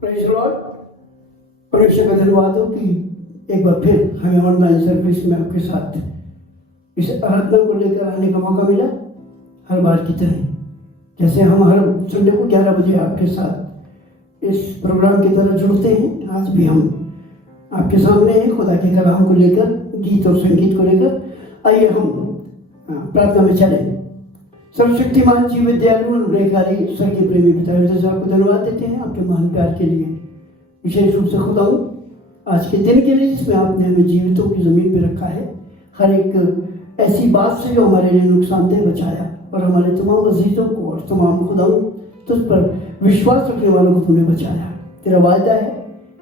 Praise Lord. परमेश्वर का धन्यवाद हो कि एक बार फिर हमें ऑनलाइन सर्विस में आपके साथ इस आराधना को लेकर आने का मौका मिला। हर बार की तरह जैसे हम हर संडे को 11 बजे आपके साथ इस प्रोग्राम की तरह जुड़ते हैं, आज भी हम आपके सामने हैं खुदा के कलाम को लेकर, गीत और संगीत को लेकर। आइए हम प्रार्थना में चलें। सर्वशक्तिमान जीवित दयालु अनुग्रहकारी स्वर्गीय प्रेमी पिता हृदय आपको धन्यवाद देते हैं आपके महान प्यार के लिए, विशेष रूप से खुदा आज के दिन के लिए जिसमें आपने हमें जीवितों की ज़मीन पर रखा है। हर एक ऐसी बात से जो हमारे लिए नुकसानदेह बचाया और हमारे तमाम अजीज़ों को और तमाम खुदाओं तुझ पर विश्वास रखने वालों को तूने बचाया। तेरा वायदा है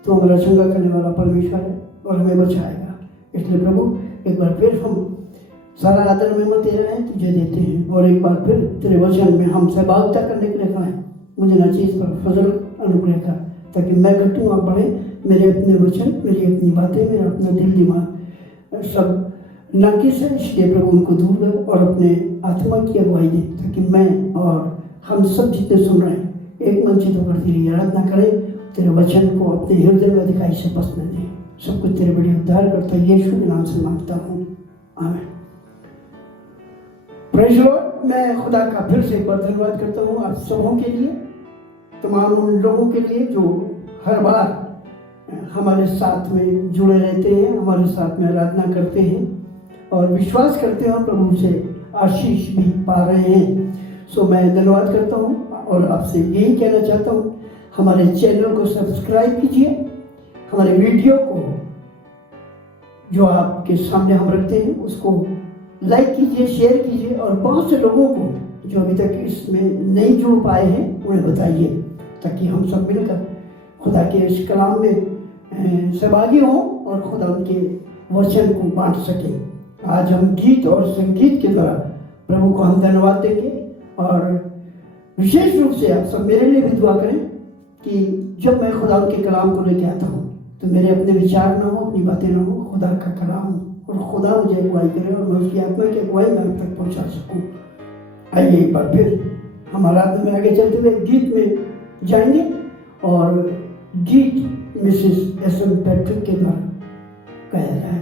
तो हमारा चंगा करने वाला परमेश्वर है और हमें बचाएगा। इसलिए प्रभु एक बार फिर हम सारा आदर में तेरा है तुझे देते हैं और एक बार फिर तेरे वचन में हम सहभागिता करने के लिए कहें। मुझे ना चीज़ पर फजल अनुग्रह कर ताकि मैं घटूँ आप बढ़े। मेरे अपने वचन, मेरी अपनी बातें, मेरा अपना दिल दिमाग सब नाकिस है, इसलिए प्रभु उनको दूर कर और अपने आत्मा की अगुवाई दे ताकि मैं और हम सब जितने सुन रहे हैं एक मन चित होकर तेरी आराधना करें, तेरे वचन को अपने हृदय में दिखाई से पसंद दें। सब कुछ तेरे बड़े उद्धार करता यीशु के नाम से मांगता हूँ, आमीन। Praise Lord. मैं खुदा का फिर से एक बार धन्यवाद करता हूँ आप सबों के लिए, तमाम उन लोगों के लिए जो हर बार हमारे साथ में जुड़े रहते हैं, हमारे साथ में आराधना करते हैं और विश्वास करते हैं प्रभु से आशीष भी पा रहे हैं। सो मैं धन्यवाद करता हूँ और आपसे यही कहना चाहता हूँ हमारे चैनल को सब्सक्राइब कीजिए, हमारे वीडियो को जो आपके सामने हम रखते हैं उसको लाइक कीजिए, शेयर कीजिए और बहुत से लोगों को जो अभी तक इसमें नहीं जुड़ पाए हैं उन्हें बताइए ताकि हम सब मिलकर खुदा के इस कलाम में सहभागी हों और खुदा उनके वचन को बांट सकें। आज हम गीत और संगीत के द्वारा प्रभु को हम धन्यवाद देंगे और विशेष रूप से आप सब मेरे लिए भी दुआ करें कि जब मैं खुदा के कलाम को लेकर आता हूँ तो मेरे अपने विचार ना हो, अपनी बातें ना हो, खुदा का कलाम और खुदा मुझे अगुवाई करे और मैं उसकी आत्मा की अगुवाई में आप तक पहुँचा सकूँ। आइए एक बार फिर हम आराधना में आगे चलते हुए गीत में जाएंगे और गीत मिसेस एस.एम. पैट्रिक के द्वारा गाया जाएगा।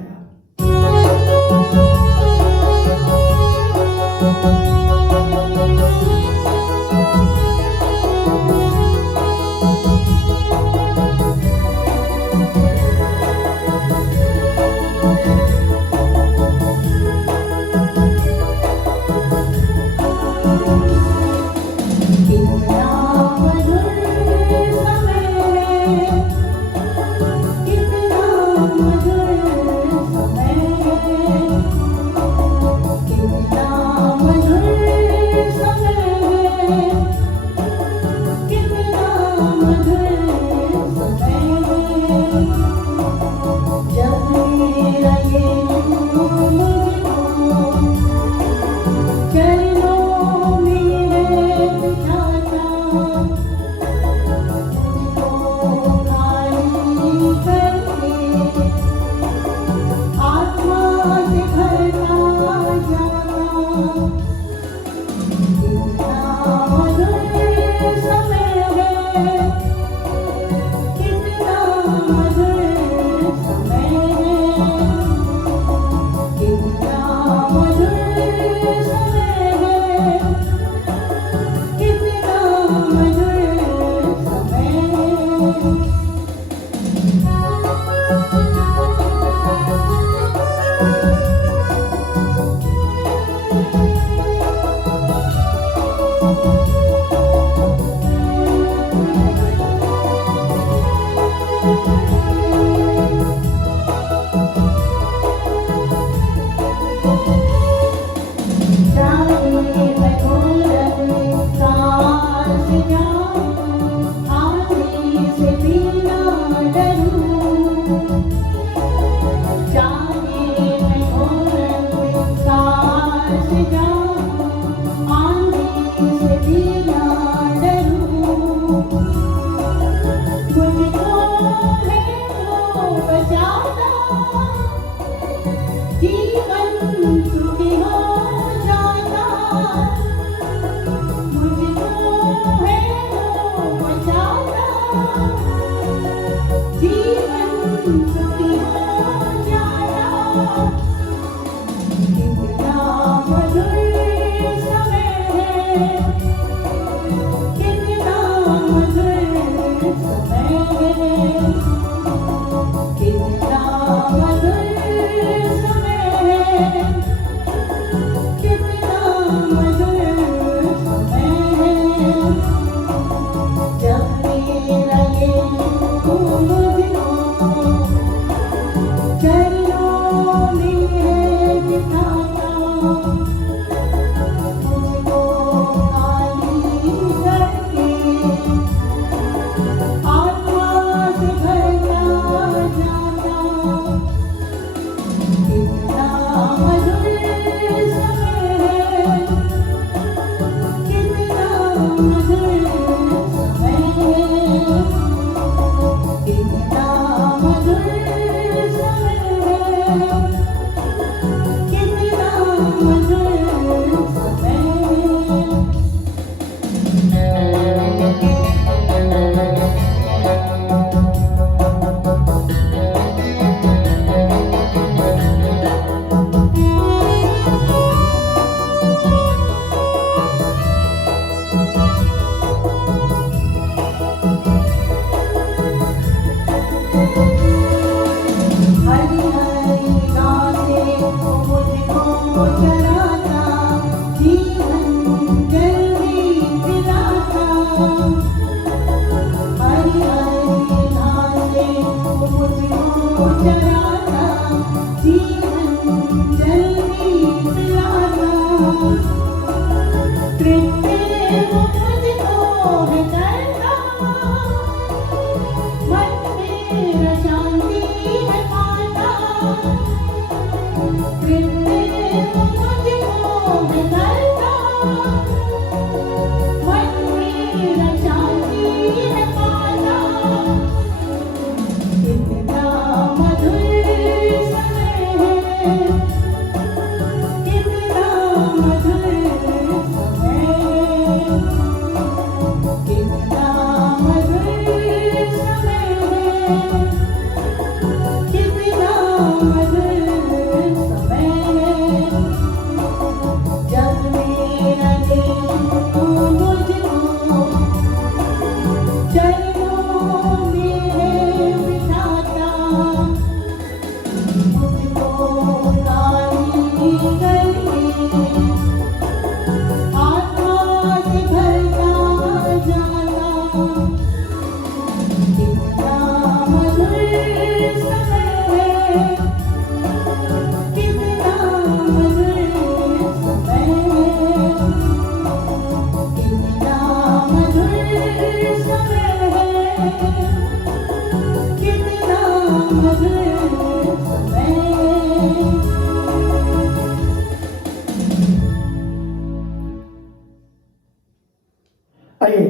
आइए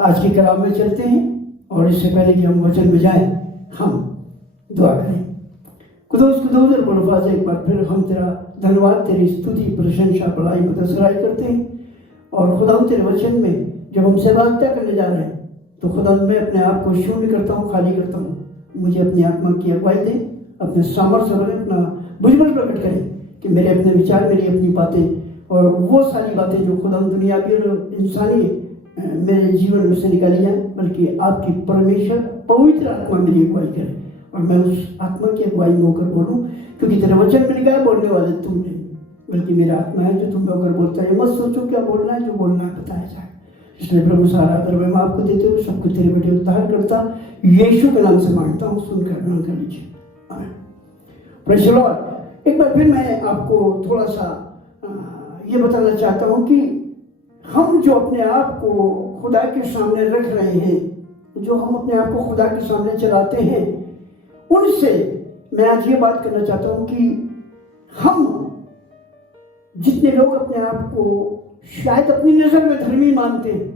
आज की कलाम में चलते हैं और इससे पहले कि हम वचन में जाएं हम दुआ करें। खुदोस खुदोस बड़फाज एक बार फिर हम तेरा धन्यवाद, तेरी स्तुति, प्रशंसा, बड़ाई, मदसराई करते हैं। और खुदा तेरे वचन में जब हम सहभागिता करने जा रहे हैं तो खुदा मैं अपने आप को शून्य करता हूँ, खाली करता हूँ। मुझे अपनी आत्मा की अगुवाई दे, अपने सामर्थ्य बने, अपना भुजबल प्रकट करें कि मेरे अपने विचार, मेरी अपनी बातें और वो सारी बातें जो खुदा दुनियावी और इंसानी मेरे जीवन में से निकाली जाए, बल्कि आपकी परमेश्वर पवित्र आत्मा मेरी अगुवाई करे और मैं उस आत्मा की अगुवाई में होकर बोलूँ, क्योंकि तेरे वचन में लिखा है बोलने वाले तुम नहीं बल्कि मेरा आत्मा है जो तुम में होकर बोलता है। मत सोचो क्या बोलना है, जो बोलना है बताया जाए। इसलिए प्रभु सारा आदर मैं आपको देते हुए सबको तेरे बेटे उद्धार करता यीशु के नाम से मांगता हूँ, सुनकर ग्रहण कर लीजिए। आमीन। Praise the Lord. एक बार फिर मैं आपको थोड़ा सा ये बताना चाहता हूँ कि हम जो अपने आप को खुदा के सामने रख रहे हैं, जो हम अपने आप को खुदा के सामने चलाते हैं, उनसे मैं आज ये बात करना चाहता हूँ कि हम जितने लोग अपने आप को शायद अपनी नज़र में धर्मी मानते हैं,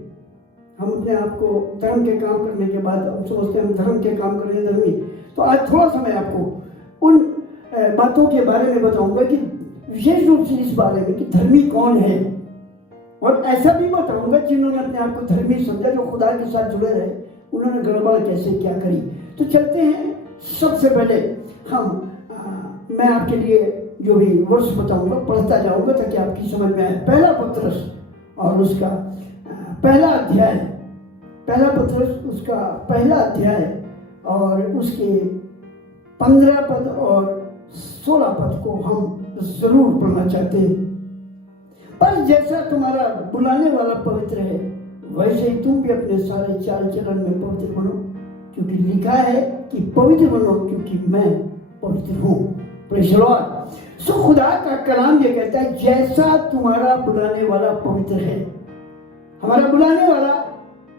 हम अपने आप को धर्म के काम करने के बाद हम सोचते हैं हम धर्म के काम कर रहे हैं धर्मी। तो आज थोड़ा सा मैं आपको उन बातों के बारे में बताऊंगा कि विशेष रूप से इस बारे में कि धर्मी कौन है, और ऐसा भी बताऊंगा जिन्होंने अपने आप को धर्मी समझा, जो खुदा के साथ जुड़े रहे उन्होंने गड़बड़ कैसे क्या करी। तो चलते हैं। सबसे पहले मैं आपके लिए जो भी वर्ष बताऊंगा पढ़ता जाऊंगा ताकि आपकी समझ में आए। पहला पत्रस और उसका पहला अध्याय, पहला पत्रस उसका पहला अध्याय और उसके 15 पद और 16 पद को हम जरूर पढ़ना चाहते हैं। पर जैसा तुम्हारा बुलाने वाला पवित्र है वैसे ही तुम भी अपने सारे चाल चलन में पवित्र बनो, क्योंकि लिखा है कि पवित्र बनो क्योंकि मैं पवित्र हूँ। Praise the Lord. सो खुदा का कलाम ये कहता है जैसा तुम्हारा बुलाने वाला पवित्र है। हमारा बुलाने वाला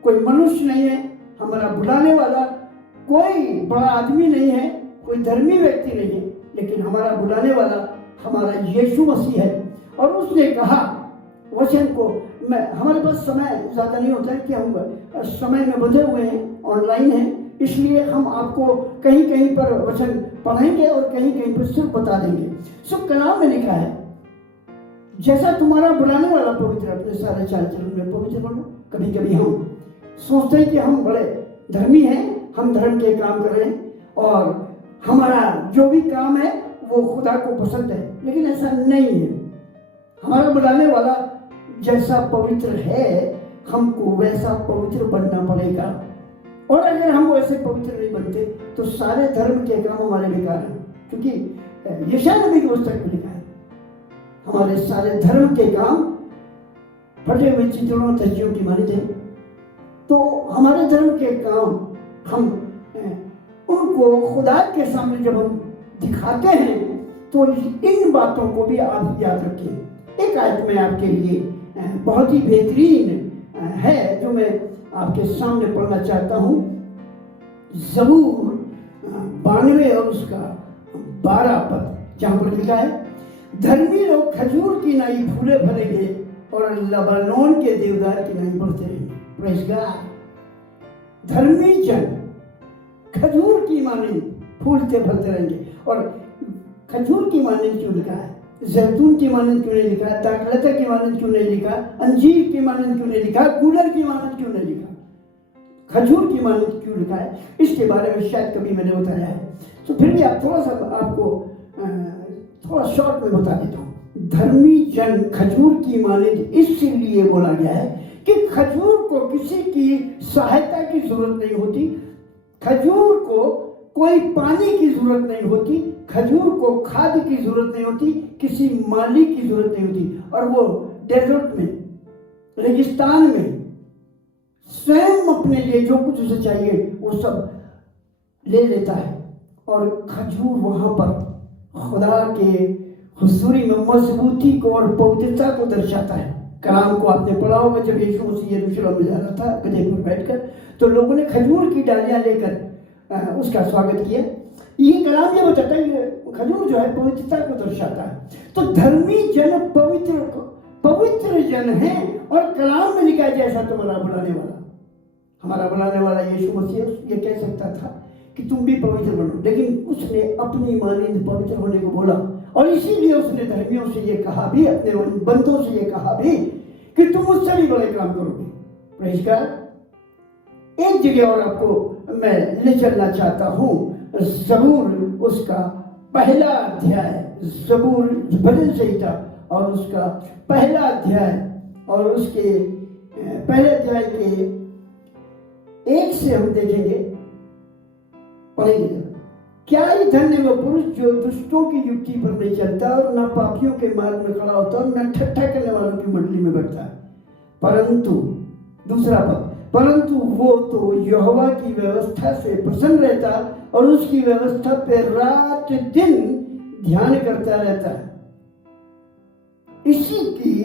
कोई मनुष्य नहीं है, हमारा बुलाने वाला कोई बड़ा आदमी नहीं है, कोई धर्मी व्यक्ति नहीं है, लेकिन हमारा बुलाने वाला हमारा यीशु मसीह है। और उसने कहा वचन को, मैं हमारे पास समय ज़्यादा नहीं होता है कि हम समय में बंधे हुए हैं, ऑनलाइन हैं, इसलिए हम आपको कहीं कहीं पर वचन पढ़ेंगे और कहीं कहीं पर सिर्फ बता देंगे। सो कलाम में लिखा है जैसा तुम्हारा बुलाने वाला पवित्र अपने सारे चाल चलन में पवित्र बनो। कभी कभी हम सोचते हैं कि हम बड़े धर्मी हैं, हम धर्म के काम कर रहे हैं और हमारा जो भी काम है वो खुदा को पसंद है, लेकिन ऐसा नहीं है। हमारा बुलाने वाला जैसा पवित्र है हमको वैसा पवित्र बनना पड़ेगा, और अगर हम वैसे पवित्र नहीं बनते तो सारे धर्म के काम हमारे बेकार हैं, क्योंकि यशायाह नबी की पुस्तक में लिखा है हमारे सारे धर्म के काम फटे हुए चित्रों तज्जियों की मानी थे। तो हमारे धर्म के काम हम उनको खुदा के सामने जब हम दिखाते हैं तो इन बातों को भी आप याद रखें। एक आयत में आपके लिए बहुत ही बेहतरीन है जो मैं आपके सामने पढ़ना चाहता हूँ। ज़बूर 92 और उसका 12 पद, जहाँ पर लिखा है धर्मी लोग खजूर की नाई फूले फलेंगे और लबानोन के देवदार की नाई बढ़ते रहेंगे। Praise God. धर्मी जन खजूर की माने फूलते फलते रहेंगे। और खजूर की माने क्यों लिखा है, जैतून की मानंद क्यों नहीं लिखा, दाखलता की मानंद क्यों नहीं लिखा, अंजीर की मानंद क्यों नहीं लिखा, गूलर की मानंद क्यों नहीं लिखा, खजूर की मानंद क्यों लिखा है, इसके बारे में शायद कभी मैंने बताया है। तो फिर भी आप थोड़ा सा आपको थोड़ा शॉर्ट में बता देता हूँ। धर्मी जन खजूर की मानंद इसलिए बोला गया है कि खजूर को किसी की सहायता की जरूरत नहीं होती, खजूर को कोई पानी की जरूरत नहीं होती, खजूर को खाद की जरूरत नहीं होती, किसी माली की जरूरत नहीं होती, और वो डेजर्ट में, रेगिस्तान में स्वयं अपने लिए जो कुछ उसे चाहिए वो सब ले लेता है। और खजूर वहां पर खुदा के हुजूरी में मजबूती को और पवित्रता को दर्शाता है। कलाम को आपने पढ़ा होगा, जब यीशु मसीह यरूशलेम में जा रहा था गधे पर बैठकर, तो लोगों ने खजूर की डालियां लेकर उसका स्वागत किया। ये कलाम ये बताता है, ये खजूर जो है पवित्रता को दर्शाता है। तो धर्मी जन पवित्र जन है। और कलाम में लिखा है जैसा तुम्हारा बुलाने वाला, हमारा बुलाने वाला यीशु मसीह ये कह सकता था कि तुम भी पवित्र बनो, लेकिन उसने अपनी मानिंद पवित्र होने को बोला। और इसीलिए उसने धर्मियों से ये कहा भी, अपने बंदों से ये कहा भी कि तुम मुझसे भी बड़े काम करोगे। Praise God. एक जगह और आपको मैं ले चलना चाहता हूँ, ज़बूर उसका पहला अध्याय, ज़बूर भजन संहिता और उसका पहला अध्याय और उसके पहले अध्याय के 1 से हम देखेंगे, पढ़ेंगे। क्या ही धन्य वो पुरुष जो दुष्टों की युक्ति पर नहीं चलता और न पापियों के मार्ग में खड़ा होता और न ठट्ठा करने वालों की मंडली में बैठता है, परंतु दूसरा पद, परंतु वो तो यहोवा की व्यवस्था से प्रसन्न रहता और उसकी व्यवस्था पे रात दिन ध्यान करता रहता है। इसी की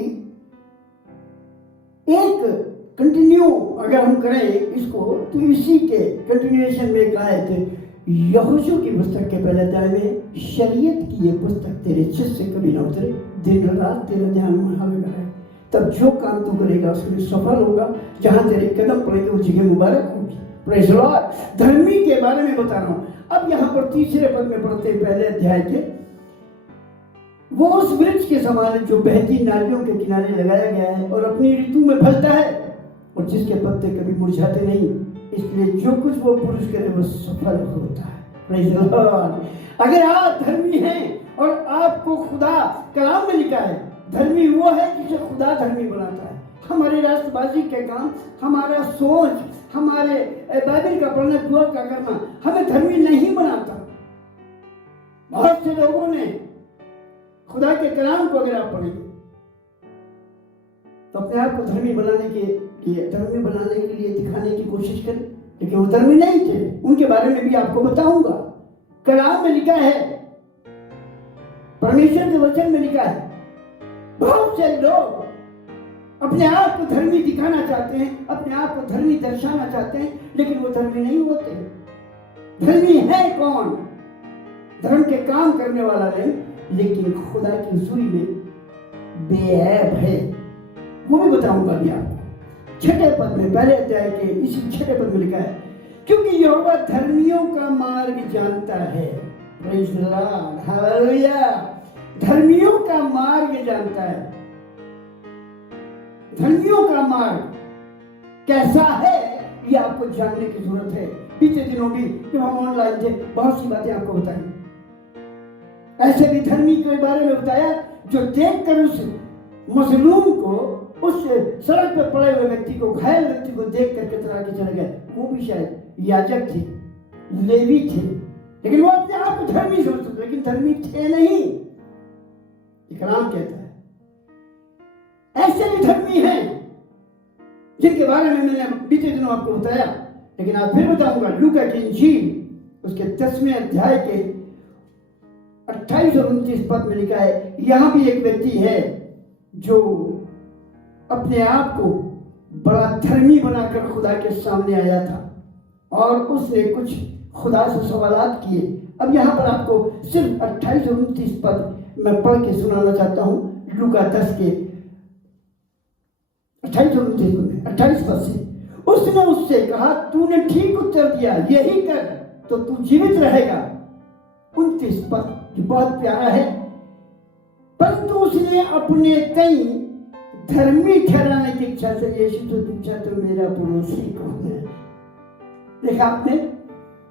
एक कंटिन्यू अगर हम करें इसको, तो इसी के कंटिन्यूएशन में एक आयत यहोशू की पुस्तक के पहले अध्याय में, शरीयत की ये पुस्तक तेरे चित्त से कभी ना उतरे, दिन रात तेरा ध्यान वहां लगा रहे, तब जो काम तू करेगा उसमें सफल होगा, जहां तेरे कदम पड़ेंगे उस जगह मुबारक होगी। Praise the Lord. धर्मी के बारे में बता रहा हूं। अब यहाँ पर तीसरे पद में पढ़ते पहले अध्याय के, वो उस वृक्ष के समान जो बहती नालियों के किनारे लगाया गया है और अपनी ऋतु में फलता है और जिसके पत्ते कभी मुरझाते नहीं, इसलिए जो कुछ वो पुरुष करे वो सफल होता है। Praise the Lord। अगर आप धर्मी हैं और आपको खुदा कलाम में लिखा है, धर्मी वो है जिसे खुदा धर्मी बनाता है। हमारे राष्ट्रबाजी के काम, हमारा सोच, हमारे बाइबल का पढ़ना, दुआ का करना हमें धर्मी नहीं बनाता। बहुत से लोगों ने खुदा के कलाम को अगर आप पढ़ेंगे तो अपने आप को धर्मी बनाने के लिए दिखाने की कोशिश करें, लेकिन वो धर्मी नहीं थे। उनके बारे में भी आपको बताऊंगा। कलाम में लिखा है, परमेश्वर के वचन में लिखा है, बहुत से लोग अपने आप को धर्मी दिखाना चाहते हैं, अपने आप को धर्मी दर्शाना चाहते हैं, लेकिन वो धर्मी नहीं होते। धर्मी है कौन? धर्म के काम करने वाला नहीं, लेकिन खुदा की सुई में बेऐब है। वो भी बताऊंगा अभी आपको। 6 पद में, पहले अध्याय के इसी 6 पद में लिखा है, क्योंकि यहोवा धर्मियों का मार्ग जानता है। Praise the Lord, hallelujah. धर्मियों का मार्ग जानता है। धर्मियों का मार्ग कैसा है ये आपको जानने की जरूरत है। पिछले दिनों भी जब हम ऑनलाइन थे, बहुत सी बातें आपको बताई। ऐसे भी धर्मी के बारे में बताया जो देखकर उस मजलूम को, उस सड़क पर पड़े हुए व्यक्ति को, घायल व्यक्ति को देख करके तरह के चले गए। वो भी शायद याजक थे, लेवी थे, लेकिन वो अपने आप को धर्मी समझते थे, लेकिन धर्मी थे नहीं। कलाम कहता है ऐसे भी धर्मी हैं जिनके बारे में मैंने बीते दिनों आपको बताया, लेकिन आज फिर बताऊंगा। लूका की इंजील उसके 10वें अध्याय के 28 और 29 पद में लिखा है, यहां भी एक व्यक्ति है जो अपने आप को बड़ा धर्मी बनाकर खुदा के सामने आया था और उसने कुछ खुदा से सवालात किए। अब यहाँ पर आपको सिर्फ 28 और 29 पद मैं पढ़ के सुनाना चाहता हूँ। लूका 10 के 28 और 29 पद से। उसने उससे कहा, तूने ठीक उत्तर दिया, यही कर तो तू जीवित रहेगा। 29 पद जो बहुत प्यारा है। परंतु उसने अपने कई धर्मी ठहराने की इच्छा से, यीशु तो पूछा तो मेरा पड़ोसी कौन है? देखा आपने,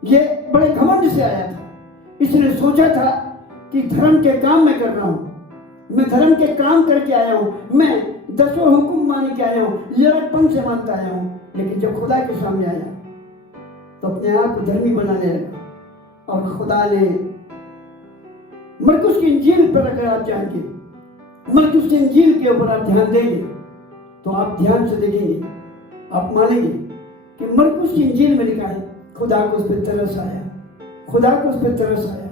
ये बड़े घमंड से आया था। इसने सोचा था कि धर्म के काम मैं कर रहा हूं, मैं धर्म के काम करके आया हूं, मैं 10 हुक्म मान के आया हूं, लड़कपन से मानता आया हूं। लेकिन जब खुदा के सामने आया तो अपने आप को धर्मी बनाने लगा। और खुदा ने मरकुस की इंजील पर, अगर आप जाएंगे, मरकुस की इंजील के ऊपर आप ध्यान देंगे तो आप ध्यान से देखेंगे, आप मानेंगे कि मरकुस की इंजील में लिखा है खुदा को उस पर तरस आया, खुदा को उस पर तरस आया।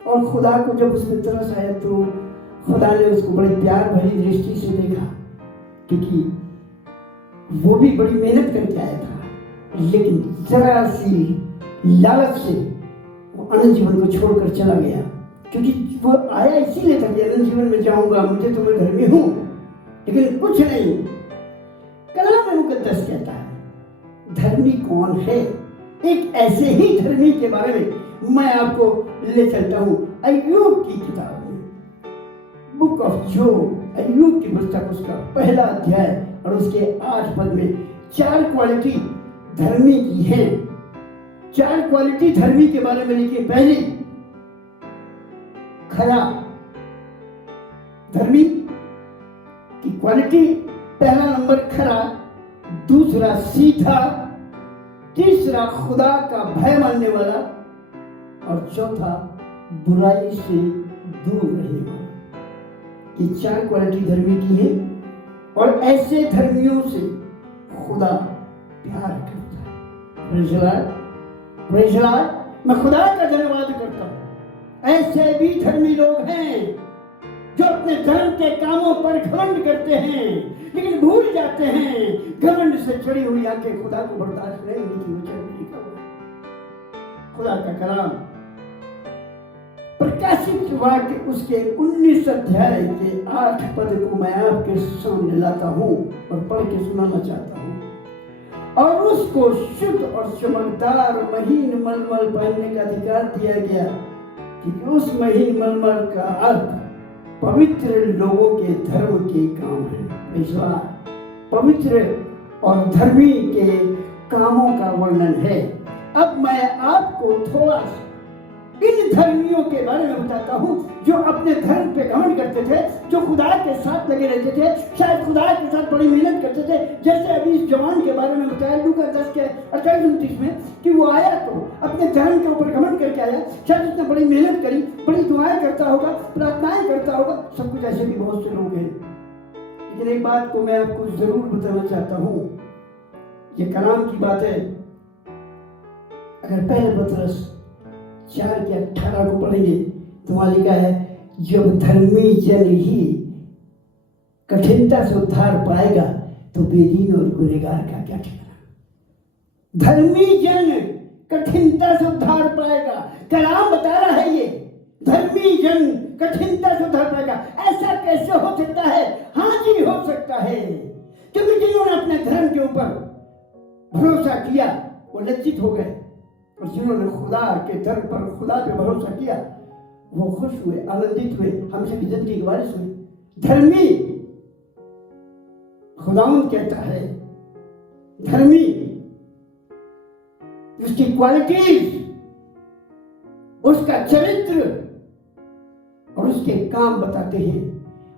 और खुदा को जब उस पर तरस आया तो खुदा ने उसको बड़े प्यार भरी दृष्टि से देखा, क्योंकि वो भी बड़ी मेहनत करके आया था, लेकिन जरा सी लालच से वो अनंत जीवन को छोड़कर चला गया। क्योंकि वो आया इसीलिए था कि अनंत जीवन में जाऊंगा, मुझे तो मैं धर्मी हूं, लेकिन कुछ नहीं। कलाम मुकद्दस कहता है धर्मी कौन है। एक ऐसे ही धर्मी के बारे में मैं आपको ले चलता हूं। अय्यूब की किताब में, बुक ऑफ जोब, अय्यूब की पुस्तक, उसका पहला अध्याय और उसके 8 पद में 4 क्वालिटी धर्मी की है। 4 क्वालिटी धर्मी के बारे में लिखी। पहली, खरा। धर्मी की क्वालिटी, पहला नंबर खरा, दूसरा सीधा, तीसरा खुदा का भय मानने वाला और चौथा बुराई से दूर रहने वाला। ये 4 क्वालिटी धर्मी की है और ऐसे धर्मियों से खुदा प्यार करता है। Praise the Lord, praise the Lord. मैं खुदा का धन्यवाद करता हूं। ऐसे भी धर्मी लोग हैं जो अपने धर्म के कामों पर घमंड करते हैं, लेकिन भूल जाते हैं घमंड से चढ़ी हुई आंखें खुदा को बर्दाश्त नहीं की। वचन में लिखा हुआ खुदा का कलाम प्रकाशित वाक्य उसके 19 अध्याय के 8 पद को मैं आपके सामने लाता हूं और पढ़ के सुनाना चाहता हूं। और उसको शुद्ध और चमकदार महीन मलमल पहनने का अधिकार दिया गया, क्योंकि उस महीन मलमल का अर्थ पवित्र लोगों के धर्म के काम है। पवित्र और धर्मी के कामों का वर्णन है। अब मैं आपको थोड़ा इन धर्मियों के बारे में बताता हूँ जो अपने धर्म पे घमंड करते थे, जो खुदा के साथ लगे रहते थे, शायद खुदा के साथ बड़ी मेहनत करते थे। जैसे अभी इस जवान के बारे में बताया लूका 10 के 28-29 में कि वो आया तो अपने धर्म के ऊपर घमंड करके आया। शायद उसने बड़ी मेहनत करी, बड़ी दुआएं करता होगा, प्रार्थनाएं करता होगा, सब कुछ। ऐसे भी बहुत से लोग हैं। लेकिन एक बात को मैं आपको जरूर बताना चाहता हूँ, ये कलाम की बात है। अगर पहले पत्रस 4:18 को पढ़ेंगे तो वहां लिखा है, जब धर्मी जन ही कठिनता से उद्धार पाएगा तो बेदीन और गुनहगार का क्या ठिकाना। धर्मी जन कठिनता से उद्धार पाएगा, कलाम बता रहा है ये। धर्मी जन कठिनता से उद्धार पाएगा। ऐसा कैसे हो सकता है? हाँ जी, हो सकता है, क्योंकि जिन्होंने अपने धर्म के ऊपर भरोसा किया वो लज्जित हो गए, और जिन्होंने खुदा के दर पर, खुदा पे भरोसा किया, वो खुश हुए, आनंदित हुए, हमेशा की जिंदगी के वारिस हुए। धर्मी, खुदावंद कहता है, धर्मी उसकी क्वालिटीज, उसका चरित्र और उसके काम बताते हैं।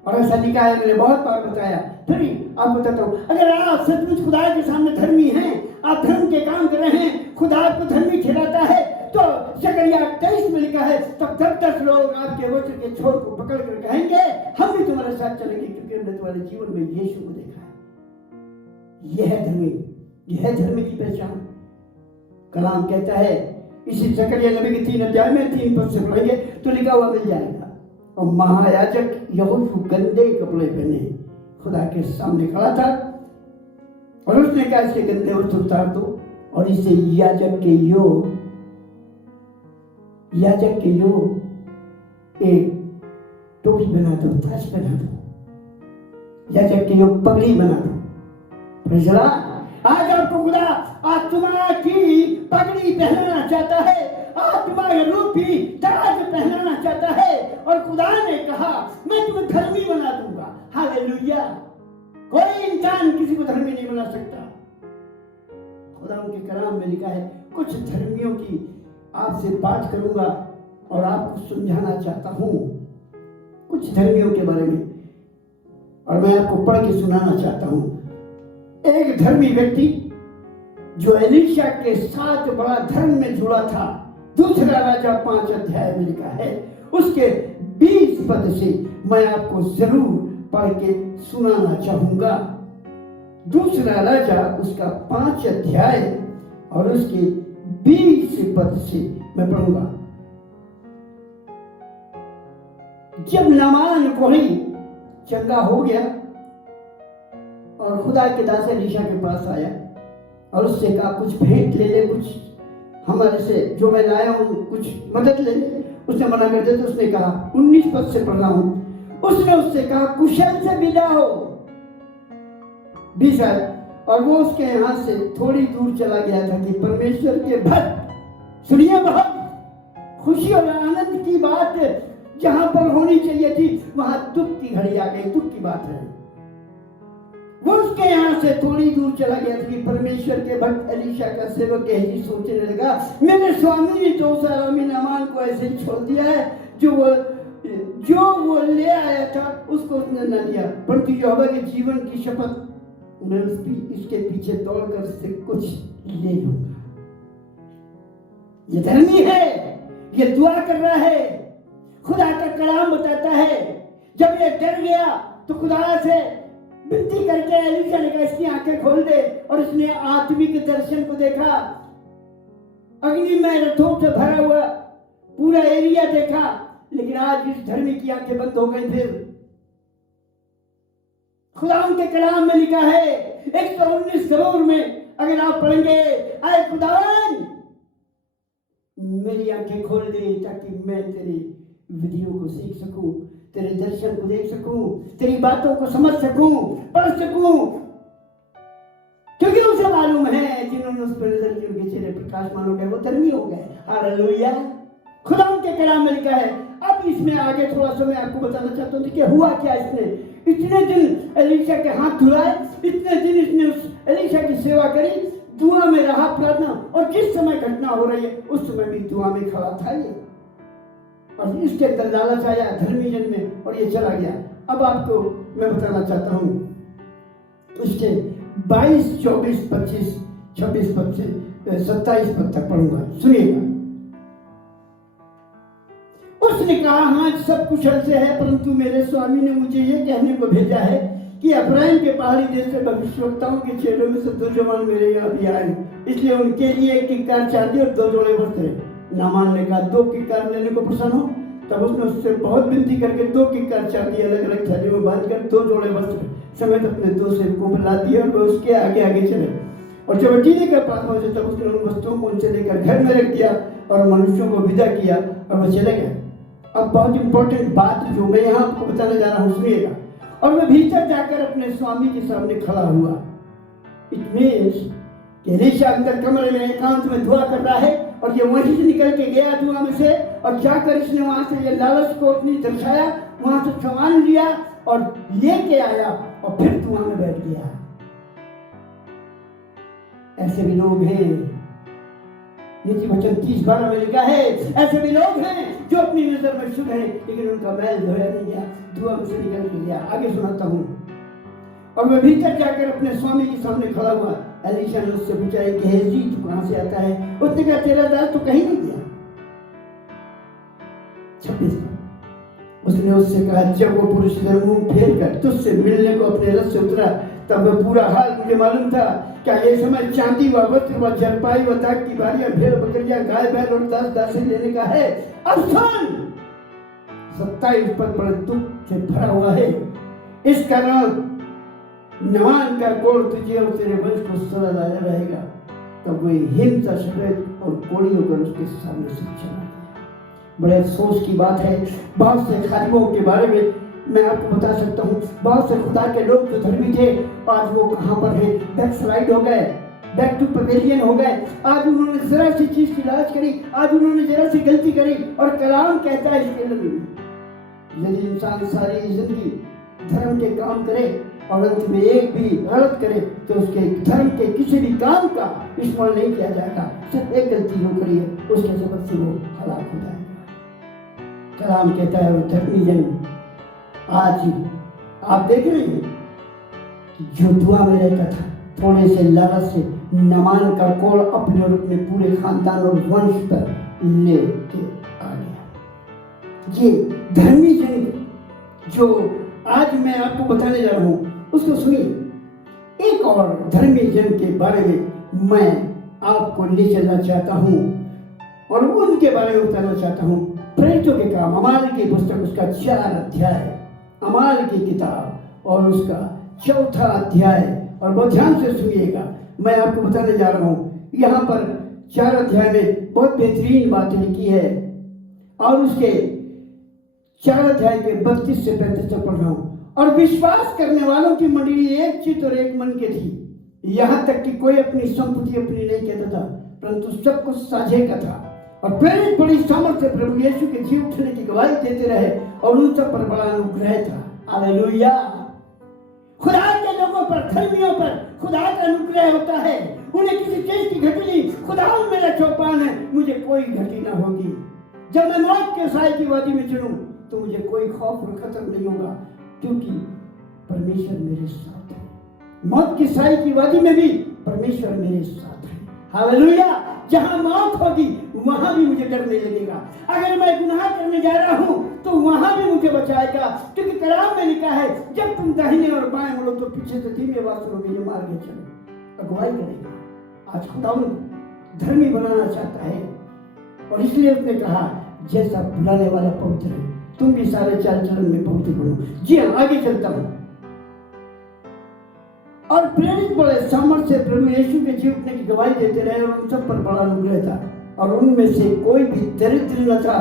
और ऐसा लिखा है, मैंने बहुत बार बताया, फिर भी आप बताता हूं। अगर आप सचमुच खुदा के सामने धर्मी हैं, आप धर्म के काम कर रहे हैं, खुदा आपको धर्मी ठहराता है, तो जकरिया 23 में लिखा है, तब 10 लोग आपके वचन के छोर को पकड़ कर कहेंगे, हम भी तुम्हारे साथ चलेंगे, क्योंकि हमने तुम्हारे जीवन में यीशु को देखा है। यह है धर्मी, यह है धर्मी की पहचान। कलाम कहता है, इसी जकरिया नबी के 3 अध्याय में 3 पद से पढ़ेंगे तो लिखा हुआ मिल जाएगा। और महायाजक यहोशू गंदे कपड़े पहने खुदा के सामने खड़ा था, और उसने कहा, इसके गंदे वस्त्र उतार दो और इसे याजक के योग एक टोपी बना दो, ताज बना दो, याजक के योग पगड़ी बना दो। प्रजला, आज आपको खुदा आत्मा की पगड़ी पहनाना चाहता है, आत्मा रूपी ताज पहनाना चाहता है। और खुदा ने कहा, मैं तुम्हें धर्मी बना दूंगा। हालेलुया। कोई इंसान किसी को धर्मी नहीं बना सकता। खुदा उनके कलाम में लिखा है, कुछ धर्मियों की आपसे बात करूंगा और आपको समझाना चाहता हूं, कुछ धर्मियों के बारे में, और मैं आपको पढ़ के सुनाना चाहता हूं। एक धर्मी व्यक्ति जो एलीशा के साथ बड़ा धर्म में जुड़ा था, दूसरा राजा 5 अध्याय में लिखा है, उसके 20 पद से मैं आपको जरूर पढ़ के सुनाना चाहूंगा। दूसरा राजा उसका 5 अध्याय और उसके 20 पद से मैं पढ़ूंगा। जब नामान कोढ़ी चंगा हो गया और खुदा के दास एलीशा के पास आया और उससे कहा, कुछ भेंट ले ले, कुछ हमारे से जो मैं लाया हूं कुछ मदद ले ले। उसने मना कर दिया, तो उसने कहा, 19 पद से पढ़ रहा हूं, उसने उससे कहा, कुशल से विदा हो। 20 और वो उसके यहाँ से थोड़ी दूर चला गया था कि परमेश्वर के भक्त, सुनिए, बहुत खुशी और आनंद की बात जहां पर होनी चाहिए थी, वहां दुख की घड़ी आ गई। दुख की बात है। वो उसके यहाँ से थोड़ी दूर चला गया था कि परमेश्वर के भक्त एलीशा का सेवक गेहजी सोचने लगा, मेरे स्वामी ने तो उस अरामी नामान को ऐसे ही छोड़ दिया है, जो वो ले आया था उसको उसने न लिया, परंतु यहोवा के जीवन की शपथ, मैं इसके पीछे दौड़कर इससे कुछ ले लूंगा। ये धर्मी है, ये दुआ कर रहा है। खुदा का कलाम बताता है, जब ये डर गया तो खुदा से विनती करके एलीशा ने कहा, इसकी आंखें खोल दे, और इसने आत्मिक दर्शन को देखा। अग्नि में रथों से भरा हुआ पूरा एरिया देखा, लेकिन आज इस धर्मी की आंखें बंद हो गई। फिर खुदा के कलाम में लिखा है 119 जरूर में, अगर आप पढ़ेंगे, आए खुदावन मेरी आंखें खोल दे ताकि मैं तेरी विधियों को सीख सकूं, तेरे दर्शन को देख सकूं, तेरी बातों को समझ सकूं, पढ़ सकूं, क्योंकि उसे मालूम है जिन्होंने उस पर नजर की उनके चेहरे प्रकाशमान हो गए, वो धर्मी हो गए। हालेलुया। खुदा के कलाम में लिखा है। अब इसमें आगे थोड़ा सा मैं आपको बताना चाहता हूँ कि हुआ क्या। इसने इतने दिन एलीशा के हाथ धुलाए, इतने दिन इसने उस एलीशा की सेवा करी, दुआ में रहा, प्रार्थना, और जिस समय घटना हो रही है उस समय भी दुआ में खड़ा था ये। और इसके अंदर लालच आया धर्मी जन में और ये चला गया। अब आपको मैं बताना चाहता हूं उसके 22, 24, 25, 26, 27 पद तक पढ़ूंगा, सुनिएगा। उसने कहा, हाँ सब कुशल से है, परंतु मेरे स्वामी ने मुझे ये कहने को भेजा है कि अब्राहम के पहाड़ी देश से भविष्यवक्ताओं के चेलों में से 2 जवान मेरे यहाँ भी आए, इसलिए उनके लिए 1 किक्कार चांदी और 2 जोड़े वस्त्र। नामान ने कहा 2 किक्कार लेने को प्रसन्न हो। तब उसने उससे बहुत विनती करके 2 किक्कार चांदी अलग अलग थैलियों में बांधकर 2 जोड़े वस्त्र समेत अपने 2 सेवकों पर ला दिए और वे उसके आगे आगे चले। और जब टीले के पास पहुंचे तब उसने उन वस्तुओं को उनसे लेकर घर में रख दिया और मनुष्यों को विदा किया और वह चले गए। अब बहुत इंपॉर्टेंट बात जो मैं यहाँ आपको बताने जा रहा हूँ, सुनिएगा। और वह भीतर जाकर अपने स्वामी के सामने खड़ा हुआ। इट मीन्स कि एलीशा अंदर कमरे में एकांत में दुआ कर रहा है और ये वहीं से निकल के गया दुआ में से, और जाकर इसने वहां से ये लालच को अपनी दर्शाया, वहां से सामान लिया और लेके आया और फिर दुआ में बैठ गया। ऐसे भी लोग हैं, नीति वचन 30:12 में लिखा है, ऐसे भी लोग हैं जो अपनी नजर में शुभ है लेकिन उनका मैल धोया नहीं गया, दुआ में से निकल के गया। आगे सुनाता हूँ। और वह भीतर जाकर अपने स्वामी के सामने खड़ा हुआ। एलीशा ने उससे पूछा, गेहजी तू कहां से आता है? उसने कहा, तेरा दास तो कहीं नहीं गया। 26 उसने उससे कहा, जब वो पुरुष इधर मुंह फेर कर तुझसे मिलने को अपने रथ से उतरा तब वह पूरा हाल मुझे मालूम था। क्या ये समय चांदी व वस्त्र व जलपाई व दाग की बारियां, भेड़ बकरियां, गाय बैल और दास दासी लेने का है? अब सुन, 27 पद बड़े दुख से भरा हुआ है। इस कारण नवान का कोड़ तुझे और तेरे वंश को सदा लाया रहेगा। तब वही हिंसा सफेद और कोड़ी होकर उसके सामने से चला गया। बड़े अफसोस की बात है, बहुत से खालियों के बारे में मैं आपको बता सकता हूँ। बहुत से खुदा के लोग जो धर्मी थे आज वो कहाँ पर हैं? बैकस्लाइड हो गए, बैक टू पवेलियन हो गए। आज उन्होंने जरा सी चीज की लालच करी, आज उन्होंने जरा सी गलती करी। और कलाम कहता है इसके लिए, यदि इंसान सारी जिंदगी धर्म के काम करे और अंत में एक भी गलत करे तो उसके धर्म के किसी भी काम का इस्तेमाल नहीं किया जाएगा। सिर्फ एक गलती जो करी है उसके सबब से वो हलाक हो जाएगा। कलाम कहता है वो धर्मी जन आज आप देख रहे हैं जो दुआ में रहता था, थोड़े से लालच से नमान का कोड़ अपने और अपने पूरे खानदान और वंश पर लेके आ गया। ये धर्मी जन जो आज मैं आपको बताने जा रहा हूं उसको सुनिए। एक और धर्मी जन के बारे में मैं आपको ले चलना चाहता हूं और उनके बारे में बताना चाहता हूं। प्रेरितों के काम, अमाल की पुस्तक, उसका 4 अध्याय, अमाल की किताब और उसका 4था अध्याय, और बहुत ध्यान से सुनिएगा। मैं आपको बताने जा रहा हूँ यहाँ पर 4 अध्याय में बहुत बेहतरीन बातें लिखी है और उसके 4 अध्याय के 32 से 35 तक पढ़ रहा हूँ। और विश्वास करने वालों की मंडली एक चित्त और एक मन के थी, यहाँ तक कि कोई अपनी संपत्ति अपनी नहीं कहता था परंतु सब कुछ साझे का था। और प्रेरित बड़ी सामर्थ से प्रभु यीशु के जी उठने की गवाही देते रहे और उन सब पर बड़ा अनुग्रह था। हालेलुया। खुदा के लोगों पर, धर्मियों पर खुदा का अनुग्रह होता है। उन्हें किसी चीज की घटी नहीं, खुदा मेरा चौपान है, मुझे कोई घटी ना होगी। जब मैं मौत के साए की वादी में चलूं तो मुझे कोई खौफ और खतरा नहीं होगा क्योंकि परमेश्वर मेरे साथ है। मौत की साए की वादी में भी परमेश्वर मेरे साथ है। हालेलुया। जहां मौत होगी वहां भी मुझे डर नहीं लगेगा। अगर मैं गुनाह करने जा रहा हूं तो वहां भी मुझे बचाएगा, क्योंकि कलाम में लिखा है जब तुम दाहिने और बाएं मुड़ो तो पीछे से धीमे आवाज सुनोगे, ये मार्ग चलो, अगुवाई करेगा। आज खुदा धर्मी बनाना चाहता है और इसलिए उसने कहा जैसा बुलाने वाला पवित्र है तुम भी सारे चाल चलन में पवित्र बनो। जी हाँ, आगे चलता हूं। और प्रेरित बड़े सामर्थ से प्रभु यीशु के जी उठने की गवाही देते रहे और उन सब पर बड़ा अनुग्रह था। और उनमें से कोई भी दरिद्र न था,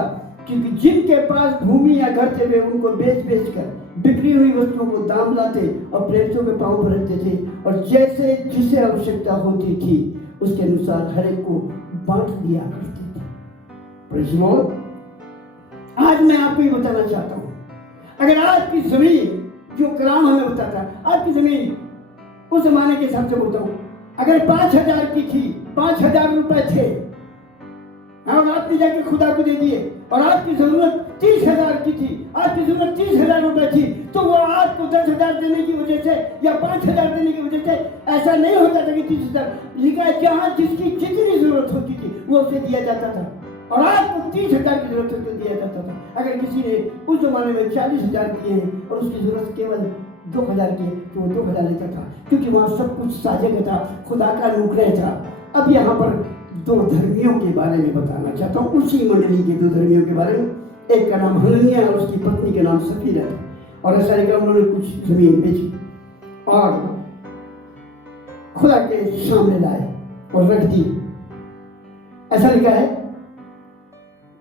क्योंकि जिनके पास भूमि या घर थे वे उनको बेच बेच कर बिक्री हुई वस्तुओं को दाम लाते और प्रेरितों के पांव पर रखते थे और जैसे जिसे आवश्यकता होती थी उसके अनुसार हर एक को बांट दिया करते थे। Praise Lord. आज मैं आपको ये बताना चाहता हूँ, अगर आज की जमीन जो कलाम हमें बताता है, आज की जमीन उस जमाने के हिसाब से बोलता हूँ, अगर 5,000 की थी, 5,000 रुपए थे और आपने जाके खुदा को दे दिए, और आपकी जरूरत 30,000 की थी, आपकी जरूरत 30,000 रुपए थी, तो वो आपको 10,000 देने की वजह से या 5,000 देने की वजह से ऐसा नहीं होता था कि 30,000। लिखा है जहां जिसकी जितनी जरूरत होती थी वो उसे दिया जाता था, और आपको 30,000 की जरूरत होती दिया जाता था। अगर किसी ने उस जमाने में 40,000 दिए हैं और उसकी जरूरत केवल 2,000 की है तो वो 2,000 लेता था, क्योंकि वहां सब कुछ साझा था, खुदा का अनुग्रह था। अब यहाँ पर दो धर्मियों के बारे में बताना चाहता हूँ, उसी मंडली के दो धर्मियों के बारे में। एक का नाम हनन्याह और उसकी पत्नी का नाम सफीरा था, और ऐसा लिखा उन्होंने कुछ जमीन बेची और खुदा के सामने लाए और रख दी। ऐसा लिखा है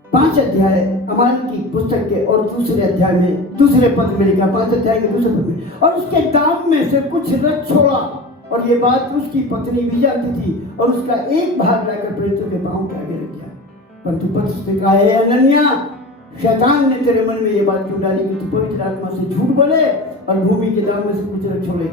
5 अध्याय अमाल की पुस्तक के और दूसरे अध्याय में दूसरे पद में लिखा, 5 अध्याय के दूसरे पद में, और उसके दाम में से कुछ रख छोड़ा। और ये बात उसकी पत्नी भी जानती थी, और उसका एक भाग लाकर प्रेरितों के पांव के आगे रख दिया। परंतु पतरस ने कहा, हे हनन्याह, शैतान ने तेरे मन में ये बात क्यों डाली कि तू पवित्र आत्मा से झूठ बोले और भूमि के दाम में से कुछ रख छोड़े?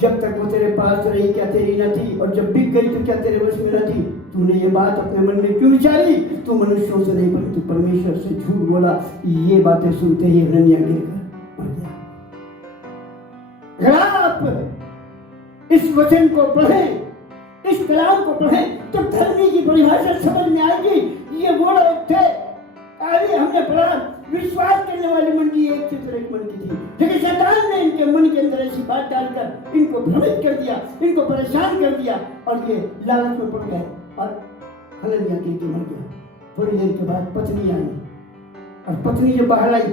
जब तक वो तेरे पास रही क्या तेरी न थी, और जब बिक गई तो क्या तेरे वश में न थी? तूने ये बात अपने मन में क्यों विचारी? तू मनुष्यों से नहीं परंतु परमेश्वर से झूठ बोला। ये बातें सुनते ही हनन्याह गिरकर मर गया। अगर आप इस वचन को पढ़ें, इस कलाम को पढ़ें, तो धर्मी की परिभाषा समझ में आएगी। ये वो लोग थे, अरे हमने पढ़ा विश्वास करने वाली मंडली एक से एक मन की थी, लेकिन शैतान ने इनके मन के अंदर ऐसी बात डालकर इनको भ्रमित कर दिया, इनको परेशान कर दिया, और ये लालच में पड़ गए और हनन्याह गिर के मर गया। थोड़ी देर के बाद पत्नी आई, और पत्नी जब बाहर आई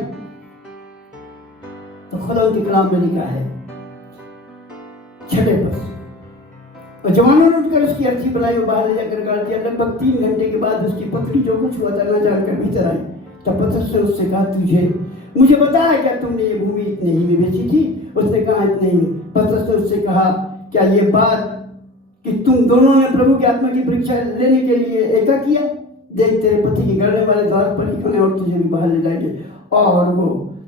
तो खुदा के कलाम में लिखा है 6 पद, और जवानों ने उठकर उसकी अर्थी बनाई और बाहर ले जाकर गाड़ दिया। लगभग 3 घंटे के बाद उसकी पत्नी जो कुछ हुआ था न जानकर भीतर आई। तब पतरस ने उससे कहा, मुझे बताया क्या तुमने ये भूमि इतने ही में बेची थी? उसने कहा, इतने ही में। पतरस ने उससे कहा, क्या ये बात कि तुम दोनों ने प्रभु की आत्मा की परीक्षा लेने के लिए एका किया? देख, तेरे पति के गड़ने वाले द्वार पर ही खड़े और तुझे भी बाहर ले जाएंगे। और वो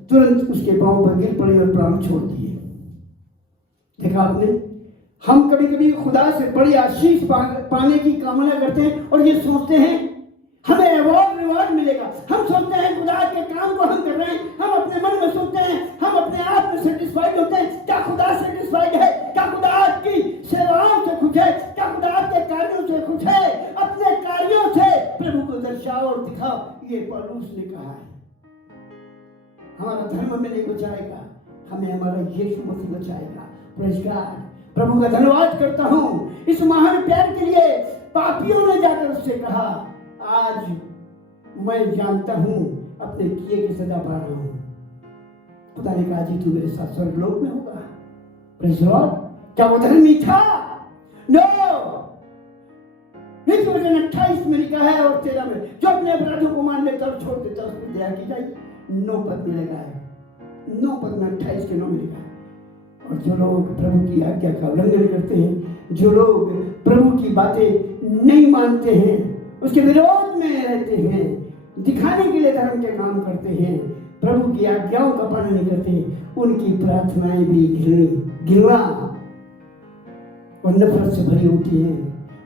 तुरंत उसके पांव पर गिर पड़ी और प्राण छोड़ दिए। देखा आपने, हम कभी कभी खुदा से बड़ी आशीष पाने की कामना करते हैं और ये सोचते हैं हमें अवार्ड रिवॉर्ड मिलेगा। हम सोचते हैं खुदा के काम को हम कर रहे हैं, हम अपने मन में सोचते हैं, हम अपने आप में सेटिस्फाइड होते हैं। क्या खुदा सेटिस्फाइड है? क्या खुदा आपकी सेवाओं से खुश है? क्या खुदा आपके कार्यों से खुश है? अपने कार्यों से प्रभु को दर्शाओ और दिखाओ, ये पौलुस ने कहा है। हमारा धर्म हमें नहीं बचाएगा, हमें हमारा यीशु मसीह बचाएगा। Praise God. प्रभु का धन्यवाद करता हूँ इस महान प्यार के लिए। पापियों ने जाकर उससे कहा, आज मैं जानता हूं अपने किए की सजा पा रहा हूं। खुदा ने कहा, जी तू मेरे साथ स्वर्गलोक में होगा। Praise Lord. क्या वो धर्मी था? नो। नीति वचन 28 में लिखा है और 13 में, जो अपने अपराधों को मान लेता और छोड़ देता उसकी दया की जाएगी। 9 पद में लगा है, 9 पद में 28 के 9 में लिखा है। और जो लोग प्रभु की आज्ञा का उल्लंघन करते हैं, जो लोग प्रभु की बातें नहीं मानते हैं, उसके विरोध में रहते हैं, दिखाने के लिए धर्म के काम करते हैं, प्रभु की आज्ञाओं का पालन नहीं करते, उनकी प्रार्थनाएं भी घृणा और नफरत से भरी होती हैं।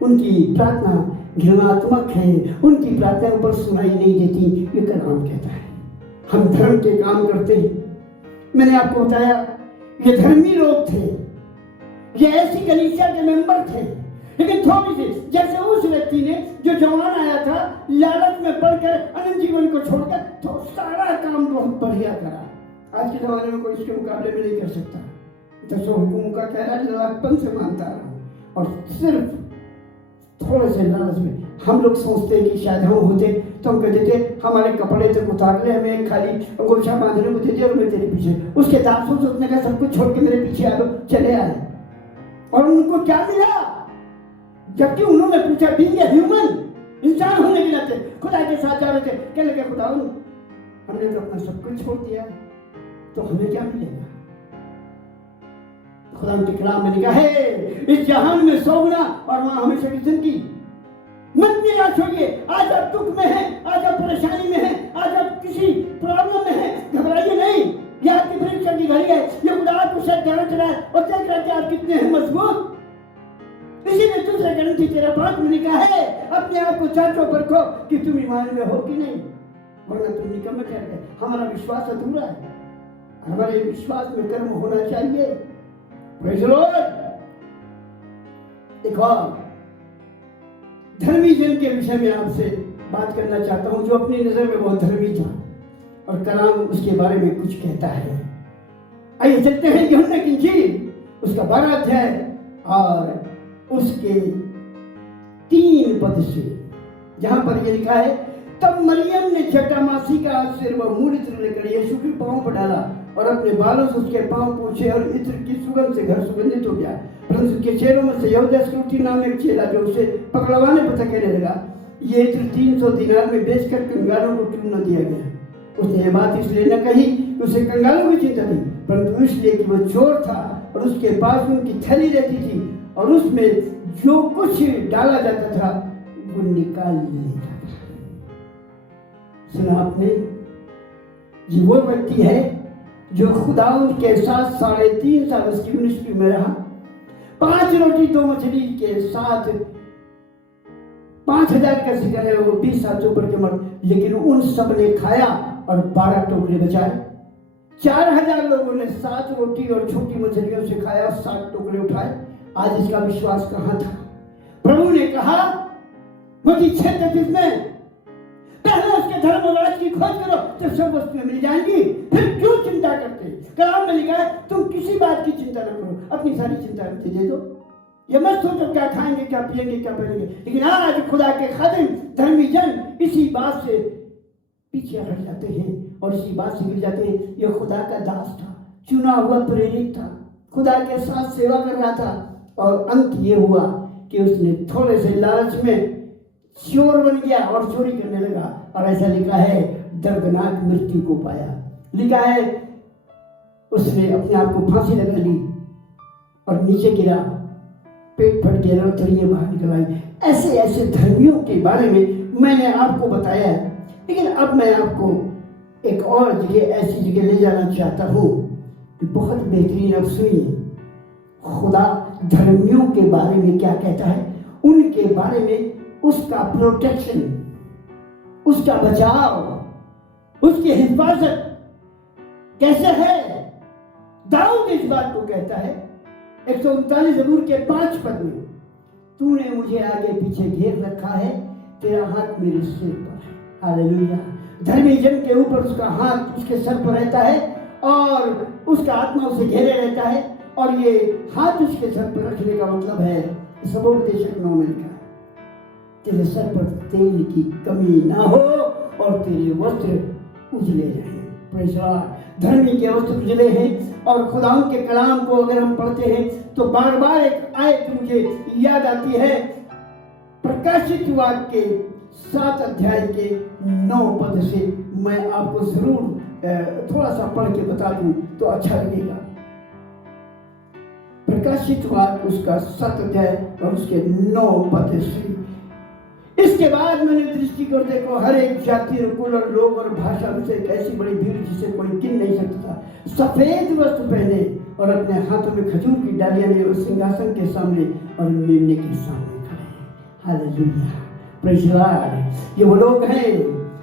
उनकी प्रार्थना घृणात्मक है, उनकी प्रार्थनाओं पर सुनाई नहीं देती। ये कलाम कहता है हम धर्म के काम करते हैं। मैंने आपको बताया ये धर्मी लोग थे, ये ऐसी कलीसिया के मेंबर थे, लेकिन थोड़ी सी, जैसे उस व्यक्ति ने जो जवान आया था लालच में पड़कर अनंत जीवन को छोड़कर तो सारा काम बहुत बढ़िया करा। आज के जमाने में कोई इसके मुकाबले में नहीं कर सकता। 10 हुकुम का कह रहा है, लालचपन से मानता रहा, और सिर्फ थोड़े से लालच में हम लोग सोचते हैं कि शायद हम होते तो हम कहते थे हमारे कपड़े तक उतार ले, हमें खाली अंगोछा बांधने को दे दिया और मैं तेरे पीछे। उसके दासों से उसने कहा सब कुछ छोड़ के मेरे पीछे आ लो, चले आए। और उनको क्या मिला? जबकि उन्होंने पूछा, बीइंग ए ह्यूमन, इंसान होने के नाते खुदा के साथ जा रहे थे, कहने लगे खुदा हमने तो अपना सब कुछ छोड़ दिया, तो हमें क्या मिलेगा? खुदा के कलाम में लिखा है इस जहान में 100 गुना और वहां हमेशा की जिंदगी। मत निराश होइए। आज आप दुख में हैं, आज आप परेशानी में हैं, आज आप किसी प्रॉब्लम में हैं, घबराइए नहीं। ये आपकी परीक्षा की घड़ी है। ये खुदा आपको शायद जांच रहा है और देख रहा है कि आप कितने हैं मजबूत। इसीलिए दूसरे ग्रंथी 13:5 में लिखा है, अपने आप को जांचो परखो कि तुम ईमान में हो कि नहीं, वरना तुम निकम्मे ठहरते। हमारा विश्वास अधूरा है, हमारे विश्वास में कर्म होना चाहिए। Praise the Lord. एक और धर्मी जन के विषय में आपसे बात करना चाहता हूं, जो अपनी नजर में बहुत धर्मी था और कलाम उसके बारे में कुछ कहता है। आइए चलते हैं यूहन्ना की इंजील उसका 12 अध्याय और उसके 3 पद से, जहां पर यह लिखा है, तब मरियम ने जटामासी का सिर व मूल इत्र लेकर यीशु के पांव पर डाला और अपने बालों से उसके पांव पोंछे और इत्र की सुगंध से घर सुगंधित हो गया। परंतु उसके चेलों में से यहूदा इस्करियोती नाम एक चेला, जो उसे पकड़वाने पर था, कहने लगा, ये इत्र 300 दिनार में बेचकर कंगालों को क्यों न दिया गया। उसने ये बात इसलिए न कही कि उसे कंगालों की चिंता थी, परंतु इसलिए कि वह चोर था और उसके पास उनकी थैली रहती थी और उसमें जो कुछ डाला जाता था वो निकाल लेता था। सुना आपने? ये वो व्यक्ति है जो खुदावंद के साथ 3.5 साल उसकी मिनिस्ट्री में रहा, 5 रोटी 2 मछली के साथ 5000 का जिक्र है, वो 20 साल से ऊपर के मर्द, लेकिन उन सब ने खाया और 12 टोकरे बचाए। 4000 लोगों ने 7 रोटी और छोटी मछलियों से खाया और 7 टोकरे उठाए। आज इसका विश्वास कहां था? प्रभु ने कहा, मत्ती 6:33 में, पहले उसके धर्म और राज की खोज करो तो सब वस्तुएं मिल जाएंगी, फिर क्यों चिंता करते? कलाम में लिखा है, तुम किसी बात की चिंता न करो, अपनी सारी चिंता मुझे दे दो। ये मत सोचो क्या खाएंगे, क्या पिएंगे, क्या पहनेंगे। लेकिन आज खुदा के खादिम धर्मी जन इसी बात से पीछे हट जाते हैं और इसी बात से गिर जाते हैं। यह खुदा का दास था, चुना हुआ प्रेरित था, खुदा के साथ सेवा कर रहा था, और अंत ये हुआ कि उसने थोड़े से लालच में चोर बन गया और चोरी करने लगा। और ऐसा लिखा है, दर्दनाक मृत्यु को पाया। लिखा है, उसने अपने आप को फांसी लगा ली और नीचे गिरा, पेट फट गया, रौथरियां बाहर निकल आई। ऐसे ऐसे धर्मियों के बारे में मैंने आपको बताया है। लेकिन अब मैं आपको एक और जगह, ऐसी जगह ले जाना चाहता हूँ, बहुत बेहतरीन। अब सुनिए, खुदा धर्मियों के बारे में क्या कहता है, उनके बारे में, उसका प्रोटेक्शन, उसका बचाव, उसकी हिफाजत कैसे है। दाऊद इस बात को कहता है 139 ज़बूर के 5 पद में, तूने मुझे आगे पीछे घेर रखा है, तेरा हाथ मेरे सिर पर है। हालेलुया। धर्मी जन के ऊपर उसका हाथ उसके सर पर रहता है और उसका आत्मा उसे घेरे रहता है। और ये हाथ उसके सर पर रखने का मतलब है, सबोपदेशक 9 में लिखा, तेरे सर पर तेल की कमी ना हो और तेरे वस्त्र उजले रहें। Praise the Lord. धर्मी के वस्त्र उजले हैं। और खुदाओं के कलाम को अगर हम पढ़ते हैं तो बार बार एक आयत मुझे याद आती है, प्रकाशित वाक्य के 7 अध्याय के 9 पद से। मैं आपको जरूर थोड़ा सा पढ़ के बता दूं तो अच्छा लगेगा। प्रकाशित वाक्य उसका 7 अध्याय और उसके 9 पद से। इसके बाद मैंने दृष्टि कर देखो, हर एक जाति और कुल और लोग और भाषा में से एक ऐसी बड़ी भीड़ जिसे कोई गिन नहीं सकता था, सफेद वस्त्र पहने और अपने हाथों में खजूर की डालियां लिए उस सिंहासन के सामने और मेमने के सामने खड़े हैं। Hallelujah, praise the Lord. ये वो लोग हैं,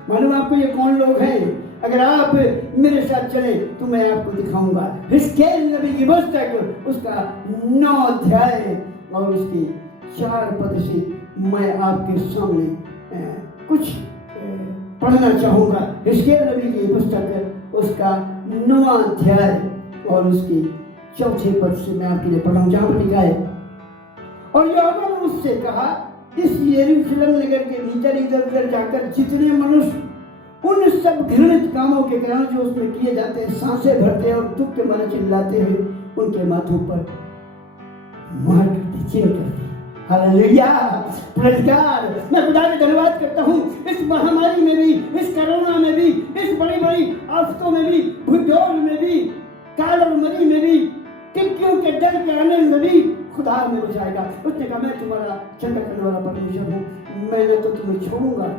मालूम आपको ये कौन लोग हैं? अगर आप मेरे साथ चले तो मैं आपको दिखाऊंगा। हिजकिय्याह नबी की पुस्तक उसका 9 अध्याय और उसके 4 पद से मैं आपके सामने कुछ पढ़ना चाहूंगा। हिजकिय्याह नबी की पुस्तक उसका 9 अध्याय और उसके 4 पद से मैं आपके लिए पढ़ाऊं, जहां पर लिखा है, और यहोवा ने उससे कहा, इस यरूशलेम नगर के भीतर इधर उधर जाकर जितने मनुष्य उन सब घृणित कामों के कारण जो उसमें किए जाते हैं, सांसें भरते हैं और दुख के मारे चिल्लाते हैं, उनके माथों पर मार करते, चिन्ह करते। Hallelujah, praise God. मैं खुदा का धन्यवाद करता हूँ, इस महामारी में भी, इस कोरोना में भी, इस बड़ी बड़ी आफतों में भी, भूगोल में भी, काल और मरी में भी, टिक्कियों के डर के आने में भी खुदा हमें बचाएगा। उसने कहा, मैं तुम्हारा चंगा करने वाला परमेश्वर हूँ, मैं न तो तुम्हें छोड़ूंगा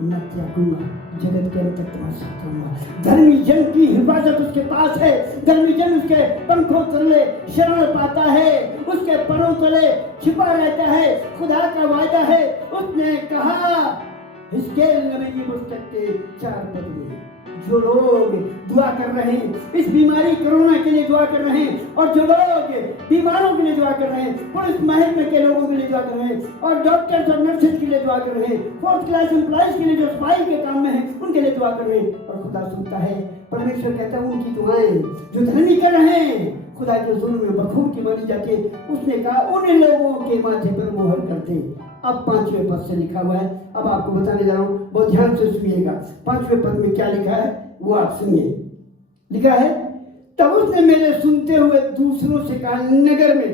न त्यागूंगा, जगत के अंत तक तुम्हारे साथ रहूंगा। धर्मी जन की हिफाजत उसके पास है, धर्मी जन उसके पंखों तले शरण पाता है, उसके परों तले छिपा रहता है। खुदा का वायदा है, उसने कहा हिजकेल नबी की पुस्तक के 4 पद में, जो लोग दुआ कर रहे हैं इस बीमारी कोरोना के लिए दुआ कर रहे हैं, और जो लोग बीमारों के लिए दुआ कर रहे हैं, पुलिस महकमे के लोगों के लिए दुआ कर रहे हैं, और डॉक्टर्स और नर्सेज के लिए दुआ कर रहे हैं, 4th क्लास एम्प्लॉइज के लिए जो सफाई के काम में है उनके लिए दुआ कर रहे हैं, और खुदा सुनता है। परमेश्वर कहता है उनकी दुआएं जो धर्मी कर रहे हैं खुदा के हुजूर में बखूब की मानी जाती है। उसने कहा उन लोगों के माथे पर मोहर कर दे। अब 5वें पद से लिखा हुआ है, अब आपको बताने जा रहा हूँ, बहुत ध्यान से सुनिएगा। 5वें पद में क्या लिखा है वो आप सुनिए। लिखा है, तब उसने मेरे सुनते हुए दूसरों से कहा, नगर में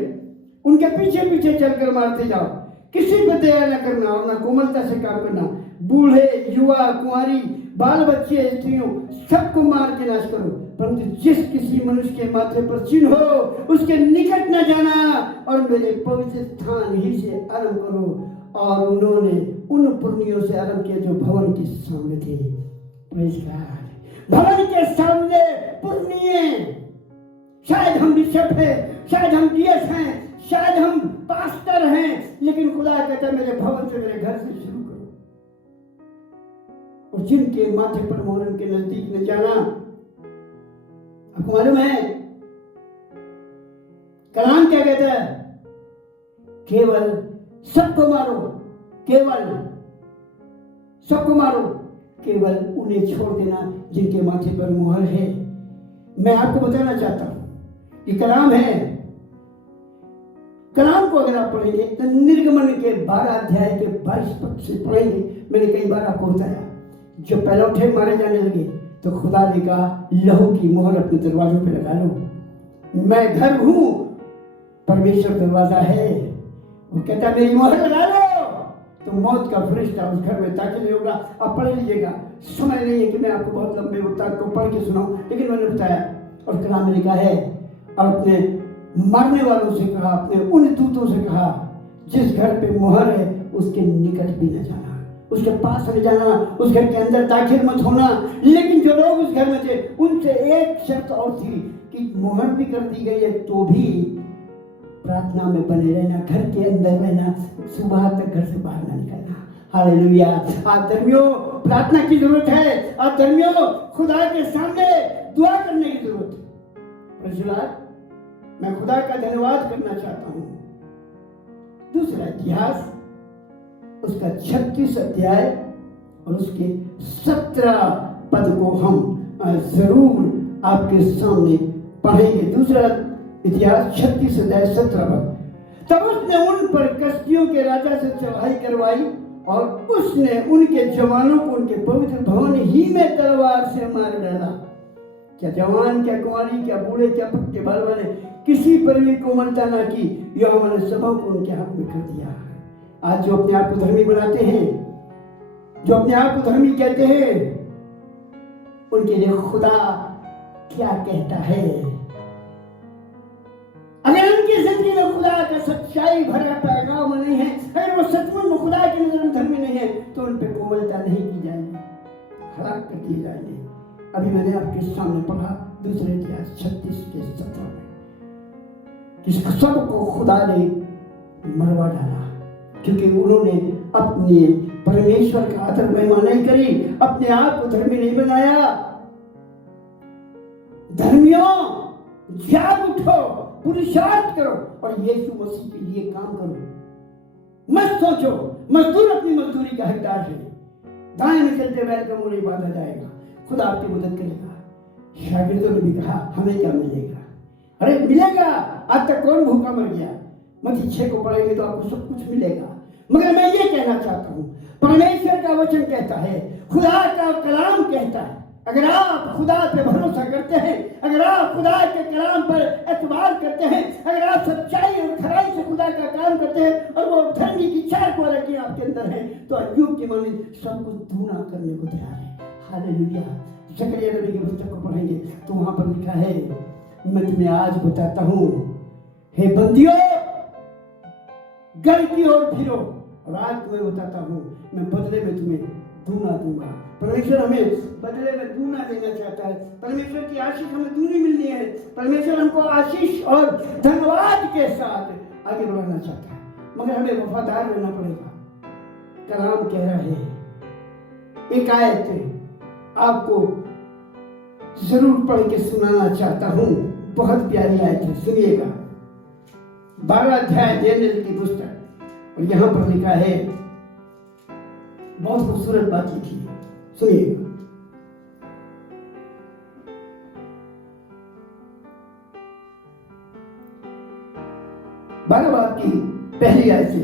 उनके पीछे पीछे चलकर मारते जाओ, किसी पर दया न करना और न कोमलता से काम करना, बूढ़े युवा कुंवारी बाल बच्चे स्त्रियों सबको मार के नाश करो, परंतु जिस किसी मनुष्य के माथे पर चिन्ह हो उसके निकट न जाना, और मेरे पवित्र स्थान ही से आरंभ करो। और उन्होंने उन पुरनियों से आरंभ किया जो भवन के सामने थे। Praise God. भवन के सामने पुरनिये, शायद हम बिशप हैं, शायद हम डीएस हैं, शायद हम पास्टर हैं, लेकिन खुदा कहता है मेरे भवन से, मेरे घर से शुरू करो। और जिनके माथे पर मोहर के नजदीक न जाना। आपको मालूम है कलाम क्या कहता है? केवल सबको मारो, केवल सबको मारो, केवल उन्हें छोड़ देना जिनके माथे पर मुहर है। मैं आपको बताना चाहता हूं ये कलाम है। कलाम को अगर आप पढ़ेंगे तो निर्गमन के 12 अध्याय के 22 पद से पढ़ेंगे। मैंने कई बार आपको बताया, जो पहलौठे मारे जाने लगे तो खुदा ने कहा लहू की मोहर अपने दरवाजों पे लगा लो। मैं घर हूं, परमेश्वर दरवाजा है। वो कहता है मेरी मोहर लगा लो तो मौत का फरिश्ता उस घर में दाखिल होगा। आप पढ़ लीजिएगा, समय नहीं है कि मैं आपको बहुत लंबे वक्त को पढ़ के सुनाऊं, लेकिन मैंने बताया। और कलाम में लिखा है, और अपने मारने वालों से कहा, अपने उन दूतों से कहा, जिस घर पे मोहर है उसके निकट भी न जाना, उसके पास न जाना, उस घर के अंदर दाखिल मत होना। लेकिन जो लोग उस घर में थे उनसे एक शर्त और थी कि मोहर भी कर दी गई है तो भी प्रार्थना में बने रहना, घर के अंदर रहना, सुबह तक घर से बाहर ना निकलना। हालेलुया। आप धर्मियों प्रार्थना की जरूरत है, आप धर्मियों खुदा के सामने दुआ करने की जरूरत है। प्रजुलात मैं खुदा का धन्यवाद करना चाहता हूं। दूसरा इतिहास उसका 36 अध्याय और उसके 17 पद को हम जरूर आपके सामने पढ़ेंगे। दूसरा इतिहास 36 अध्याय 17 पद। तब उसने उन पर कसदियों के राजा से चढ़ाई करवाई और उसने उनके जवानों को उनके पवित्र भवन ही में तलवार से मार डाला। क्या जवान, क्या कुंवारी, क्या बूढ़े, क्या पक्के बाल वाले, किसी पर भी कोमलता ना की, यहोवा ने सबों को उनके हाथ में कर दिया। आज जो अपने आप को धर्मी बनाते हैं, जो अपने आप को धर्मी कहते हैं, उनके लिए खुदा क्या कहता है? अगर उनकी जिंदगी में खुदा का सच्चाई भरा पैगाम नहीं है, अगर वो सचमुच में खुदा की नजर में धर्मी नहीं है, तो उन पर कोमलता नहीं की जाएगी, हलाक कर दिए जाएंगे। अभी मैंने आपके सामने पढ़ा दूसरे इतिहास 36 के 17 में कि सबको खुदा ने मरवा डाला, क्योंकि उन्होंने अपने परमेश्वर का आदर महिमा नहीं करी, अपने आप को धर्मी नहीं बनाया। धर्मियों जाग उठो, पुरुषार्थ करो और यीशु मसीह के लिए काम करो। मत सोचो मजदूर अपनी मजदूरी का हकदार है, दाएं में चलते बैल का मुंह नहीं बांधा जाएगा, खुदा आपकी मदद करेगा। शागिर्दों ने भी कहा हमें क्या मिलेगा? अरे मिलेगा, आज तक कौन भूखा मर गया? मत्ती 6 को पढ़ेंगे तो आपको सब कुछ मिलेगा। मगर मैं ये कहना चाहता हूँ, परमेश्वर का वचन कहता है, खुदा का कलाम कहता है, अगर आप खुदा पे भरोसा करते हैं, अगर आप खुदा के कलाम पर एतबार करते हैं, अगर आप सच्चाई और खराई से खुदा का काम करते हैं और वो धर्मी की 4 क्वालिटी आपके अंदर है, तो अय्यूब की माने सब कुछ दूना करने को तैयार है। हालेलुया। जकरिया नबी की पुस्तक को पढ़ेंगे तो वहां पर लिखा है, मैं तुम्हें आज बताता हूं, हे बंदियों घर की ओर फिरो, और आज तुम्हें बताता हूं, मैं बदले में तुम्हें दूना दूंगा। परमेश्वर हमें बदले में दूना देना चाहता है। परमेश्वर की आशीष हमें दूनी मिलनी है। परमेश्वर हमको आशीष और धन्यवाद के साथ आगे बढ़ाना चाहता है, मगर हमें वफादार रहना पड़ेगा। कलाम कह रहा है, एक आयत आपको जरूर पढ़ के सुनाना चाहता हूं, बहुत प्यारी आयत है, सुनिएगा। 12 अध्याय दानियेल की पुस्तक, और यहां पर लिखा है, बहुत खूबसूरत बात लिखी है, सुनिएगा। बारह बात की पहली आयत से,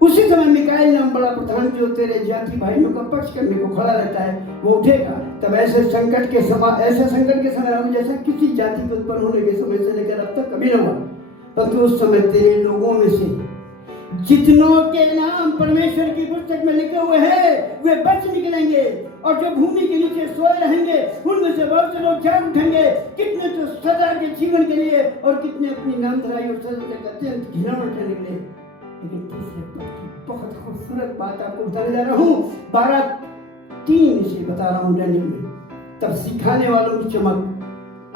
उसी समय मिकाएल नाम बड़ा प्रधान जो तेरे जाति भाइयों का पक्ष करने को खड़ा रहता है, वो उठेगा। तब ऐसे संकट के समय हम जैसा किसी जाति के उत्पन्न होने के समय से लेकर अब तक कभी न हुआ। परंतु उस समय तेरे लोगों में से जितनों के नाम परमेश्वर की पुस्तक में लिखे हुए हैं वे बच निकलेंगे, और जो भूमि के नीचे सोए रहेंगे उनमें से बहुत से लोग जाग उठेंगे, कितने तो सदा के जीवन के लिए और कितने अपनी नामधराई और सदा तक अत्यंत घृणा उठाने के लिए। लेकिन तीसरे पद की बहुत खूबसूरत बात आपको बताने जा रहा हूँ, 12:3 से बता रहा हूँ दानियेल में। तब सिखाने वालों की चमक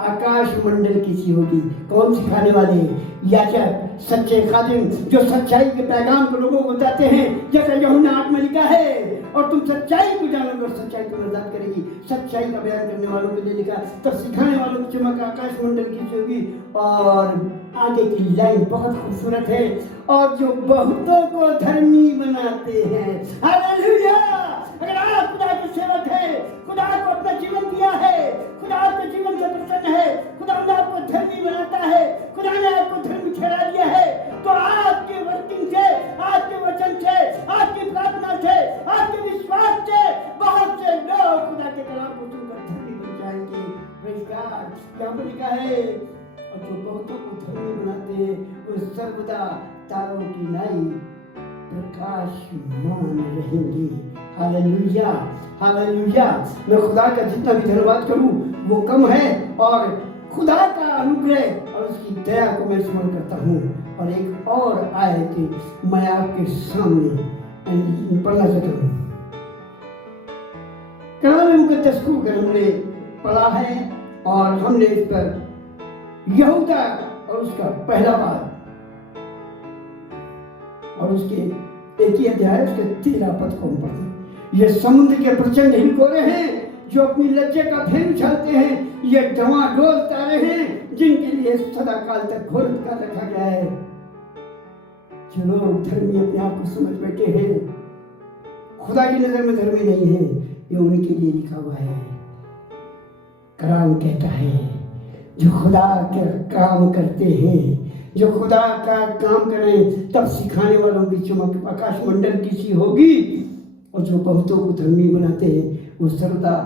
आकाश मंडल की सी होगी। कौन सिखाने वाले? याजक, सच्चे खादिम, जो सच्चाई के पैगाम को लोगों को बताते हैं, जैसा यूहन्ना 8 में लिखा है, और तुम सच्चाई को जानोगे और सच्चाई तुम्हें आजाद करेगी। सच्चाई का बयान करने वालों के लिए लिखा। तब सिखाने वालों की चमक आकाश मंडल की सी होगी। और आगे की लाइन बहुत खूबसूरत है, और जो बहुतों को धर्मी बनाते हैं। हालेलुया! अगर आप खुदा के सेवक हैं, खुदा को अपना जीवन दिया है, खुदा आपके जीवन से प्रसन्न है, खुदा ने आपको धर्मी बनाता है, खुदा ने आपको धर्मी ठहरा दिया है, तो आपके वर्किंग से, आपके वचन से, आपकी प्रार्थना से, आपके विश्वास से बहुत से लोग खुदा के कलाम को सुनकर धर्मी बन जाएंगे। Praise God! क्या लिखा है? और जो बहुतों को धर्मी बनाते हैं वो सर्वदा तारों की नाई प्रकाशमान रहेंगे। हालेलुया! हालेलुया! मैं खुदा का जितना भी धन्यवाद करूं वो कम है, और खुदा का अनुग्रह और उसकी दया को मैं स्मरण करता हूं। और एक और आयत मैं आपके सामने पढ़ना चाहता हूं। कलाम मुकद्दस को हमने पढ़ा है, और हमने इस पर यहूदा और उसका पहला बार और उसके एक ही अध्याय उसके 13 पद को हम पढ़ते हैं। ये समुद्र के प्रचंड हिलकोरे हैं जो अपनी लज्जा का फेर उछालते हैं। ये डवाडोल तारे हैं जिनके लिए सदा काल तक घोर कर रखा गया है। जो लोग धर्मी अपने आप को समझ बैठे हैं, खुदा की नजर में धर्मी नहीं है, ये उनके लिए लिखा हुआ है। कलाम कहता है, जो खुदा के काम करते हैं, जो खुदा का काम करें, तब सिखाने वालों की चमक आकाश मंडल की सी होगी, और जो बहुतों को धर्मी बनाते हैं वो सर्वदा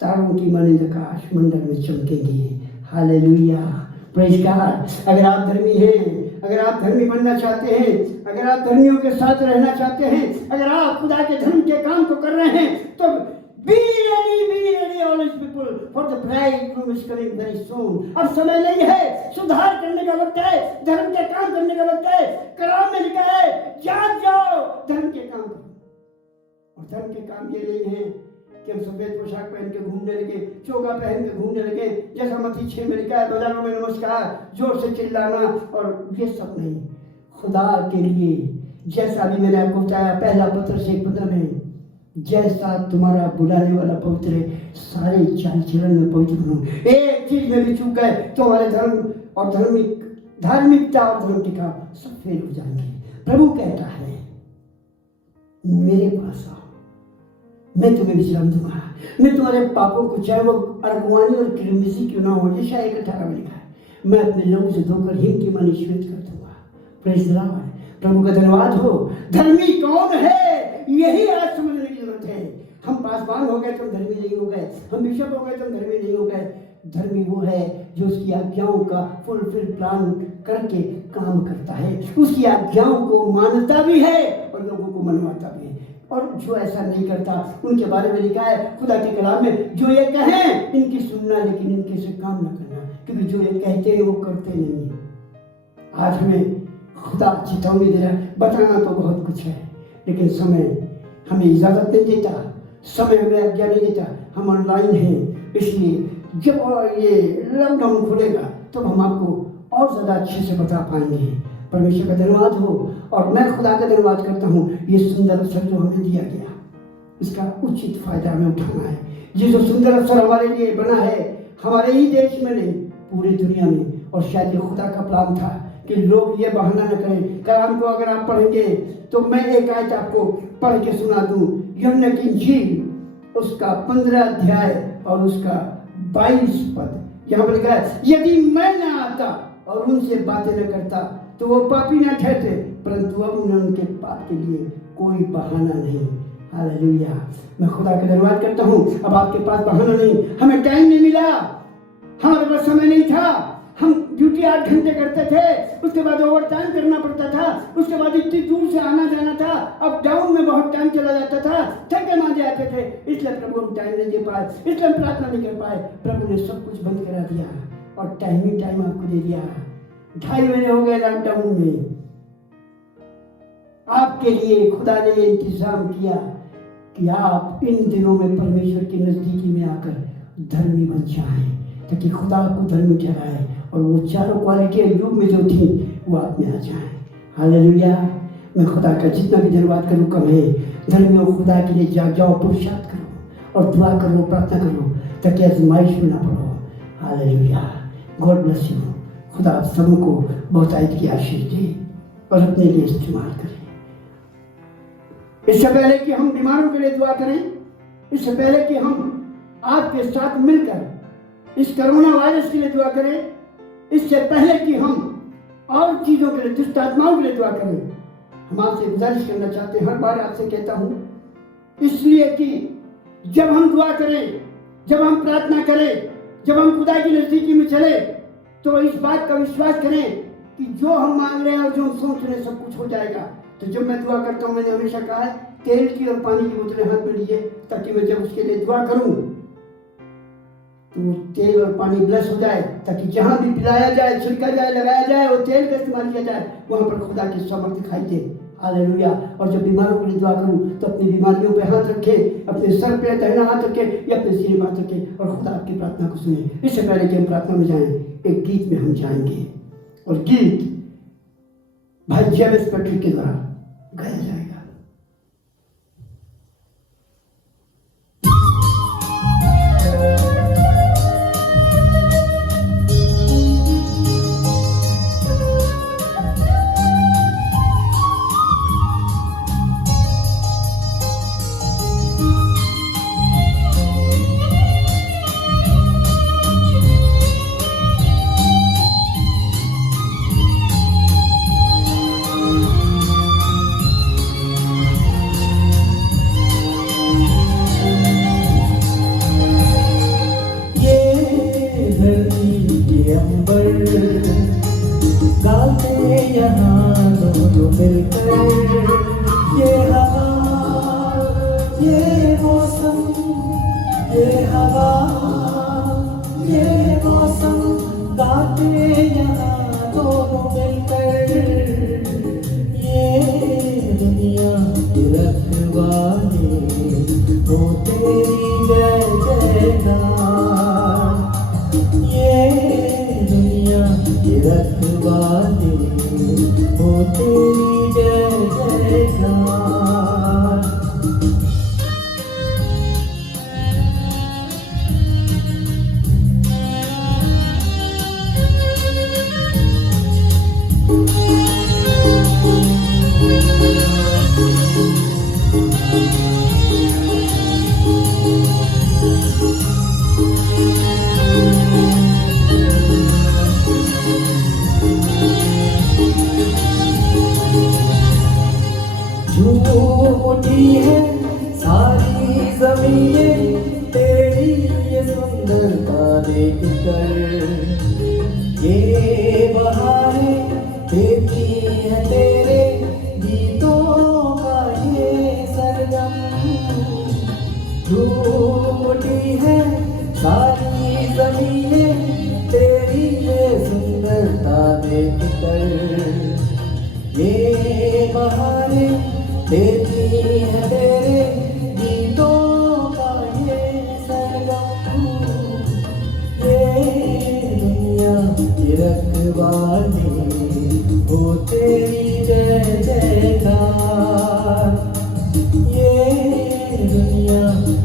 तारों की मानिंद आकाश मंडल में चमकेंगे। हालेलुया! Praise God! अगर आप धर्मी हैं, अगर आप धर्मी बनना चाहते हैं, अगर आप धर्मियों के साथ रहना चाहते हैं, अगर आप खुदा के धर्म के काम को कर रहे हैं, तो be ready always people for the bridegroom is coming very soon। अब समय नहीं है, सुधार करने का वक्त है, धर्म के काम करने का वक्त है। कलाम में लिखा है, जाग जाओ, धर्म के काम करो। और धर्म के काम ये नहीं है कि हम सफेद पोशाक पहन के घूमने लगे, चोगा पहन के घूमने लगे, जैसा मत्ती 6 में लिखा है, बाजारों में नमस्कार, जोर से चिल्लाना, और ये सब नहीं। खुदा के लिए, जैसा भी मैंने आपको बताया पहला पत्र से 15 में, जैसा तुम्हारा बुलाने वाला पवित्र है, सारे चाल चलन में पवित्र बनो। एक चीज में भी चूक गए तो हमारे धर्म और धार्मिकता और धर्म के काम सब फेल हो जाएंगे। प्रभु कहता है, मेरे पास आओ, मैं तुम्हें विश्राम दूंगा, मैं तुम्हारे पापों को, चाहे वो अरगवानी और किरमिसी क्यों ना हो, यशायाह 1:18 में लिखा है, मैं अपने लहू से धोकर हिम की मानी श्वेत कर दूंगा। Praise Lord! प्रभु का धन्यवाद हो। धर्मी कौन है, यही आज समझने की जरूरत है। हम पासवान हो गए तो धर्मी नहीं हो गए, हम बिशप हो गए तो धर्मी नहीं हो गए। धर्मी वो है जो उसकी आज्ञाओं का फुलफिल प्लान करके काम करता है, उसकी आज्ञाओं को मानता भी है और लोगों को मनवाता भी है। और जो ऐसा नहीं करता, उनके बारे में लिखा है खुदा के कलाम में, जो ये कहें इनकी सुनना, लेकिन इनके से काम ना करना, क्योंकि जो ये कहते हैं वो करते नहीं है। आज हमें खुदा चेतावनी दे रहा है। बताना तो बहुत कुछ है, लेकिन समय हमें इजाजत नहीं देता। समय हमें आज्ञा नहीं देता, हम ऑनलाइन हैं, इसलिए जब ये लॉकडाउन खुलेगा तब हम आपको और ज़्यादा अच्छे से बता पाएंगे। परमेश्वर का धन्यवाद हो और मैं खुदा का धन्यवाद करता हूँ। ये सुंदर अवसर जो हमें दिया गया, इसका उचित फायदा हमें उठाना है। ये जो सुंदर अवसर हमारे लिए बना है, हमारे ही देश में नहीं पूरी दुनिया में, और शायद ये खुदा का प्लान था कि लोग ये बहाना न करें। कलाम को अगर आप पढ़ेंगे तो मैं एक आयत आपको पढ़ के सुना दूं, यूहन्ना की इंजील उसका 15 अध्याय और उसका 22 पद। यहाँ पर लिखा है, यदि मैं न आता और उनसे बातें न करता तो वो पापी न ठहरते, परंतु अब उन्हें उनके पाप के लिए कोई बहाना नहीं। हालेलुया। मैं खुदा का धन्यवाद करता हूँ। अब आपके पास बहाना नहीं, हमें टाइम नहीं मिला, हमारे पास समय नहीं था। हम ड्यूटी 8 घंटे करते थे, उसके बाद ओवर टाइम करना पड़ता था, उसके बाद इतनी दूर से आना जाना था, अप डाउन में बहुत टाइम चला जाता था, थके मांझे आते थे, इसलिए प्रभु हम टाइम नहीं दे पाए, इसलिए हम प्रार्थना नहीं कर पाए। प्रभु ने सब कुछ बंद करा दिया और टाइम ही टाइम आपको दे दिया। 2.5 महीने हो गए लॉकडाउन में, आपके लिए खुदा ने ये इंतजाम किया कि आप इन दिनों में परमेश्वर की नजदीकी में आकर धर्मी बन जाएं, ताकि खुदा आपको धर्मी ठहराए और वो चारों क्वालिटी युग में जो थी वो आप में आ जाए। हालेलुया। मैं खुदा का जितना भी धन्यवाद करूँ कम है। धर्मियों खुदा के लिए जाग जाओ, पुरुषार्थ करो और दुआ करो, प्रार्थना करो, ताकि आजमाइश में ना पड़ो। हालेलुया। God bless you. खुदा आप सबको बहुतायत की आशीष दे और अपने लिए इस्तेमाल करें। इससे पहले कि हम बीमारों के लिए दुआ करें, इससे पहले कि हम आपके साथ मिलकर इस कोरोना वायरस के लिए दुआ करें, इससे पहले कि हम और चीजों के लिए, दुष्ट आत्माओं के लिए दुआ करें, हम आपसे गुजारिश करना चाहते हैं। हर बार आपसे कहता हूं, इसलिए कि जब हम दुआ करें, जब हम प्रार्थना करें, जब हम खुदा की नजदीकी में चले, तो इस बात का विश्वास करें कि जो हम मांग रहे हैं और जो हम सोच रहे हैं सब कुछ हो जाएगा। तो जब मैं दुआ करता हूँ, मैंने हमेशा कहा है, तेल की और पानी की बोतलें हाथ में लीजिए, ताकि मैं जब उसके लिए दुआ करूं तो वो तेल और पानी ब्लेस हो जाए, ताकि जहां भी पिलाया जाए, छिड़का जाए, लगाया जाए, वो तेल का इस्तेमाल किया जाए, वहां पर खुदा की सामर्थ्य दिखाई दे। हालेलुया। और जब बीमारों के लिए दुआ करूं तो अपनी बीमारियों पे हाथ रखे, अपने सर पे दाहिना हाथ रखे या अपने सीने में हाथ रखे और खुदा आपकी प्रार्थना को सुने। इससे पहले कि हम प्रार्थना में जाएं, एक गीत में हम जाएंगे और गीत भाई जेम्स पैट्रिक के द्वारा गाया जाएगा। ये बहारे देती है तेरे गीतों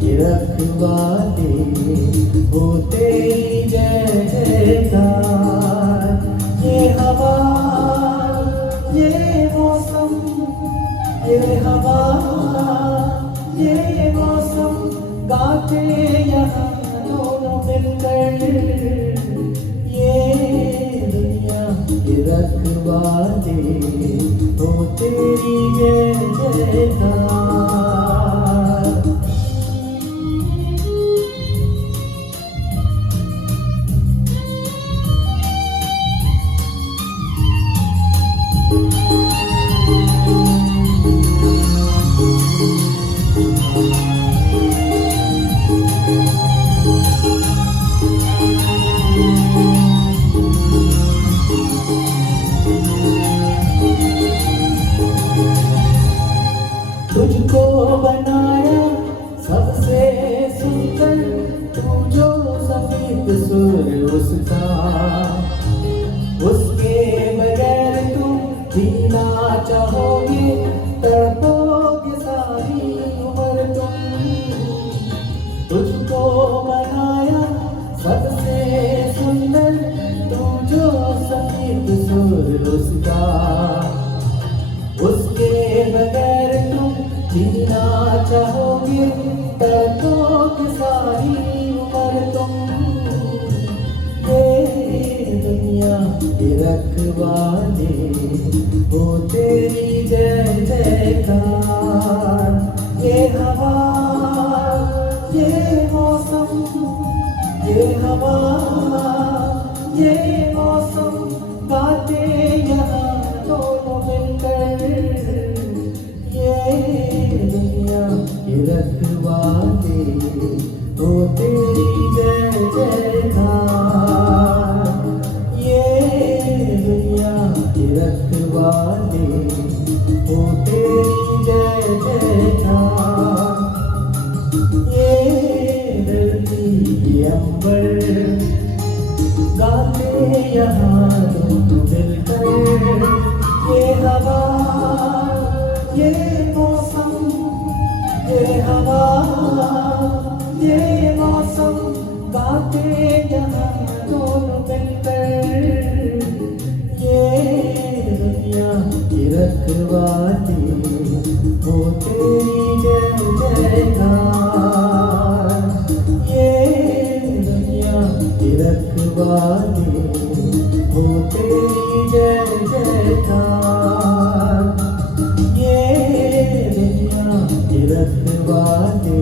ये रखवाले हो तेरी जय जयकार। ये हवा ये मौसम, ये हवा ये मौसम, गाते यहाँ दोनों मिलकर। ये दुनिया ये रखवाले हो तेरी जय जयकार। तुझको बनाया सबसे सुंदर, तू जो सफेद सुर उसका, उसके बगैर तुम जीना चाहोगे, तड़पोगे सारी उम्र तुम। तुझको बनाया सबसे सुंदर, तू जो सफेद सुर उसका, उसके बगैर तुम जीना चाहोगे, तड़पोगे सारी उम्र तुम। ये दुनिया ये रखवाले हो तेरी जय जयकार। ये हवा ये मौसम, ये हवा ये मौसम, गाते यहाँ दोनों मिलकर। ये दुनिया ये रखवाले हो तेरी जय जयकार। ये दुनिया ये रखवाले हो तेरी जय जयकार। ये धरती ये अंबर, गाते यहाँ दोनों मिलकर। ये हवा ये मौसम, ये हवा ये मौसम, गाते यहाँ दोनों मिलकर। ये दुनिया ये रखवाले हो तेरी जय जयकार। ये दुनिया ये रखवाले हो तेरी जय जयकार। ये दुनिया ये रखवाले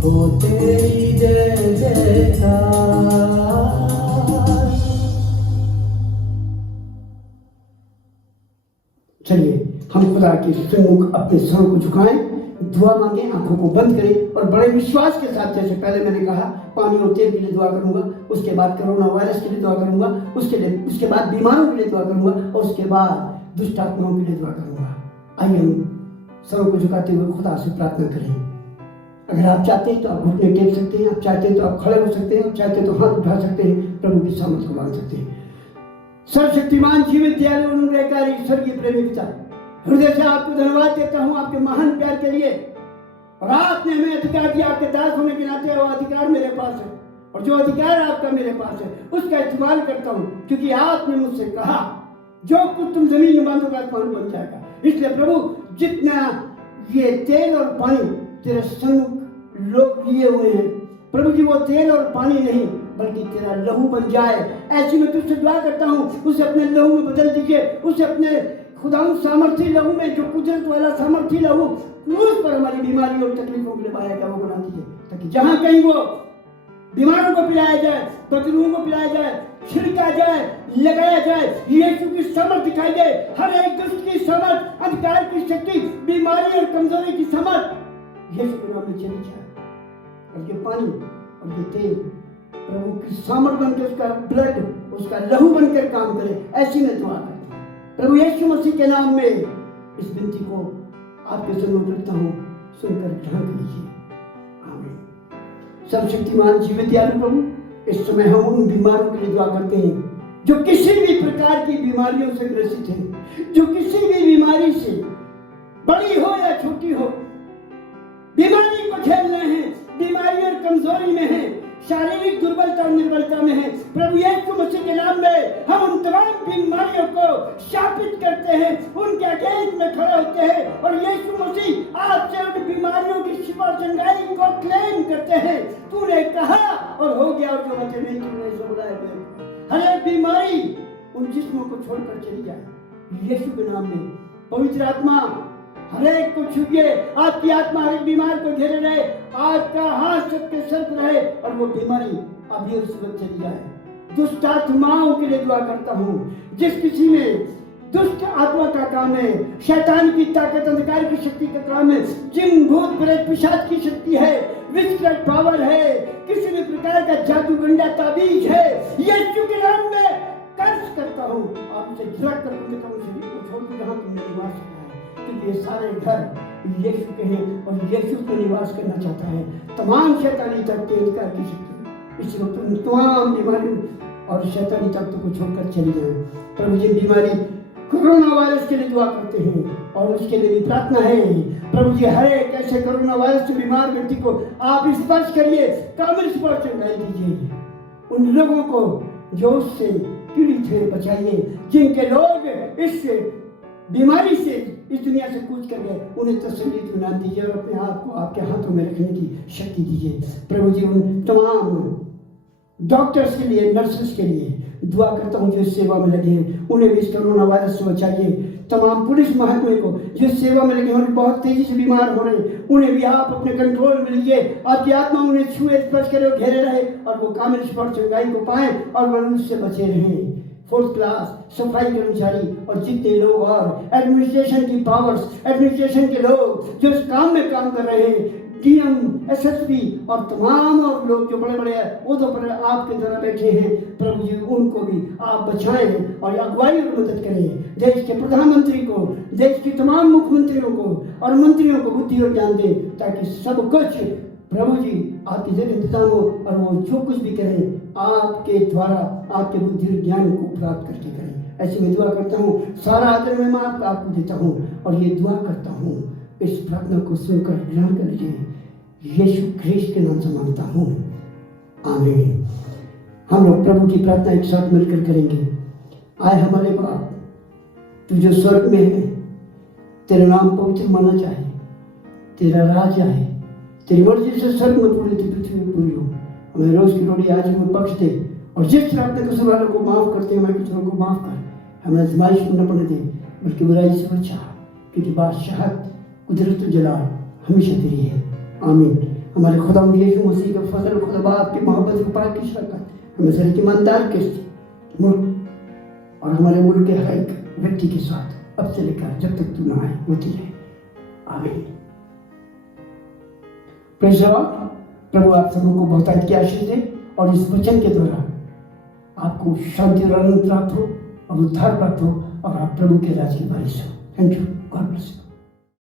हो तेरी जय जयकार। चलिए हम खुदा के सम्मुख अपने सर को झुकाएं, दुआ मांगे, आंखों को बंद करें और बड़े विश्वास के साथ, जैसे पहले मैंने कहा, पानी और तेल के लिए दुआ करूंगा, उसके बाद कोरोना वायरस के लिए दुआ करूंगा, उसके बाद बीमारों के लिए दुआ करूंगा और उसके बाद दुष्ट आत्माओं के लिए दुआ करूंगा। आइए हम सरों को झुकाते हुए खुदा से प्रार्थना करें। अगर आप चाहते हैं तो आप घुटने टेक सकते हैं, आप चाहते हैं तो आप खड़े हो सकते हैं, आप चाहते हैं तो हाथ उठा सकते हैं, प्रभु की सामर्थ को मांग सकते हैं। सर्वशक्तिमान जीवित दयालु अनुग्रहकारी स्वर्गीय प्रेमी पिता, हृदय से आपको धन्यवाद देता हूँ आपके महान प्यार के लिए। और आपने हमें अधिकार दिया, आपके दास होने के नाते वो अधिकार मेरे पास है और जो अधिकार आपका मेरे पास है उसका इस्तेमाल करता हूँ, क्योंकि आपने मुझसे कहा जो कुछ तुम जमीन में बांधोगे आसमान बन जाएगा। इसलिए प्रभु जितना ये तेल और पानी तेरे सम्मुख लोग लिए हुए हैं, प्रभु जी वो तेल और पानी नहीं बल्कि तेरा लहू बन जाए, ऐसी मैं तुझसे दुआ करता हूँ। उसे अपने लहू में बदल दीजिए, उसे अपने खुदाउन सामर्थी लहू में, जो कुदरत वाला सामर्थी लहू क्रूस पर हमारी बीमारी और तकलीफों के लिए बहाया गया, वो बना दीजिए, ताकि जहाँ कहीं वो बीमारों को पिलाया जाए, बकरियों को पिलाया जाए, छिड़का जाए, लगाया जाए, यीशु की समझ दिखाई दे। हर एक दुष्ट की समझ, अंधकार की शक्ति, बीमारी और कमजोरी की समझ यीशु के नाम में चली जाए। और ये पानी और ये तेल प्रभु की सामर्थ बनकर, उसका ब्लड, उसका लहू बनकर काम करे, ऐसी मैं दुआ करता हूँ प्रभु यीशु मसीह के नाम में। इस विनती को आपके सम्मुख रखता हूँ, सुनकर ग्रहण कीजिए, आमीन। सर्वशक्तिमान जीवित दयालु प्रभु, इस समय हम उन बीमारों के लिए दुआ करते हैं जो किसी भी प्रकार की बीमारियों से ग्रसित हैं, जो किसी भी बीमारी से, बड़ी हो या छोटी हो, बीमारी को झेल रहे हैं, कमजोरी में हैं, शारीरिक दुर्बलता और निर्बलता में हैं, प्रभु यीशु मसीह के नाम में हम उन तमाम बीमारियों को शापित करते हैं, उनके अगेंस्ट में खड़े होते हैं और यीशु मसीह आपसे उन बीमारियों की शिफा और चंगाई को क्लेम करते हैं। तूने कहा और हो गया, और जो वचन नहीं तूने सो बुलाया। हर एक बीमारी उन जिस्मों को छोड़कर चली जाए यीशु के नाम में। पवित्र आत्मा हर एक को छुए, आपकी आत्मा हर एक बीमार को घेरे रहे, आपका हाथ सबके सर पर रहे और वो बीमारी अभी उस वक्त चली जाए। दुष्ट आत्माओं के लिए दुआ करता हूँ, जिस किसी में दुष्ट आत्मा का काम है, शैतान की ताकत, अंधकार की शक्ति का काम है, जिन भूत प्रेत पिशाच की शक्ति है, विचक्राइट पावर है, किसी भी प्रकार का जादू गंडा ताबीज है, यीशु के नाम में कर्ज करता हूँ। आपसे झिड़क कर उनके कम शरीर को छोड़ के जहाँ तुमने निवास किया है, तो ये सारे घर यीशु के हैं और यीशु को निवास करना चाहता है। तमाम शैतानी तत्व, अंधकार की शक्ति इस वक्त उन तमाम बीमारियों और शैतानी तत्व को छोड़कर चली जाए। प्रभु जी बीमारी कोरोना वायरस के लिए दुआ करते हैं और उसके लिए भी प्रार्थना है। प्रभु जी हर एक ऐसे कोरोना वायरस से बीमार व्यक्ति को आप स्पर्श करिए, कामिल स्पर्श चंगाई दीजिए। उन लोगों को जो उससे पीड़ित है बचाइए, जिनके लोग इस बीमारी से इस दुनिया से कूच कर गए, उन्हें तसल्ली इत्मीनान दीजिए और अपने आप को आपके हाथों में रखने की शक्ति दीजिए। प्रभु जी उन तमाम डॉक्टर्स के लिए, नर्सेस के लिए दुआ करता हूँ जो इस सेवा में लगे हैं, उन्हें भी इस कोरोना वायरस से बचाइए। तमाम पुलिस महकमे को जो इस सेवा में लगे हैं, बहुत तेजी से बीमार हो रहे हैं, उन्हें भी आप अपने कंट्रोल में लीजिए। आपकी आत्मा उन्हें छुए, स्पर्श करे और घेरे रहे और वो कामिल स्पर्श चंगाई को पाएं और मनुष्य से बचे रहें। फोर्थ क्लास सफाई कर्मचारी और जितने लोग और एडमिनिस्ट्रेशन की पावर्स, एडमिनिस्ट्रेशन के लोग जो इस काम में काम कर रहे हैं, डीएम, एसएसपी और तमाम और लोग जो बड़े बड़े ओहदों पर आपके द्वारा बैठे हैं, प्रभु जी उनको भी आप बचाएं और अगुवाई और मदद करें। देश के प्रधानमंत्री को, देश की तमाम मुख्यमंत्रियों को और मंत्रियों को बुद्धि और ज्ञान दें, ताकि सब कुछ प्रभु जी आपके जरिए इंतजाम हो और वो जो कुछ भी करें आपके द्वारा, आपके बुद्धि और ज्ञान को प्राप्त करके करें। ऐसे में दुआ करता हूँ, सारा आदर मैं आपको देता हूँ और ये दुआ करता हूँ, इस प्रार्थना को सुनकर ग्रहण कर लीजिए। यीशु ख्रीस्त के नाम से मांगता हूँ, आमीन। हम लोग प्रभु की प्रार्थना एक साथ मिलकर करेंगे। आए हमारे बाप, तू जो स्वर्ग में है, तेरा नाम पवित्र माना जाए, तेरा राज आए, तेरी मर्जी से स्वर्ग में पूरी थी पृथ्वी में पूरी हो। हमें रोज की रोटी आज हमें बख्श दे और जिस तरह अपने कसूर वालों को माफ करते हैं, हमारे कसूरों को माफ कर। हमें आजमाइश में न पड़ने दे, बल्कि बुराई से बचा, क्योंकि बादशाहत, कुदरत और जलाल हमेशा तेरी है, आमीन। हमारे खुदा यीशु मसीह का फजल, खुदा बाप की मोहब्बत, पाक की शरकत हमें सर ईमानदार के मुल्क और हमारे मुल्क के हर एक व्यक्ति के साथ अब से लेकर जब तक तू न आए होती है, आमीन। Praise the Lord. प्रभु आप सबों को बहुतायत की आशीष दे और इस वचन के द्वारा आपको शांति और आनंद प्राप्त हो और उद्धार प्राप्त हो और आप प्रभु के राज की वारिस हो। Thank you, God bless you.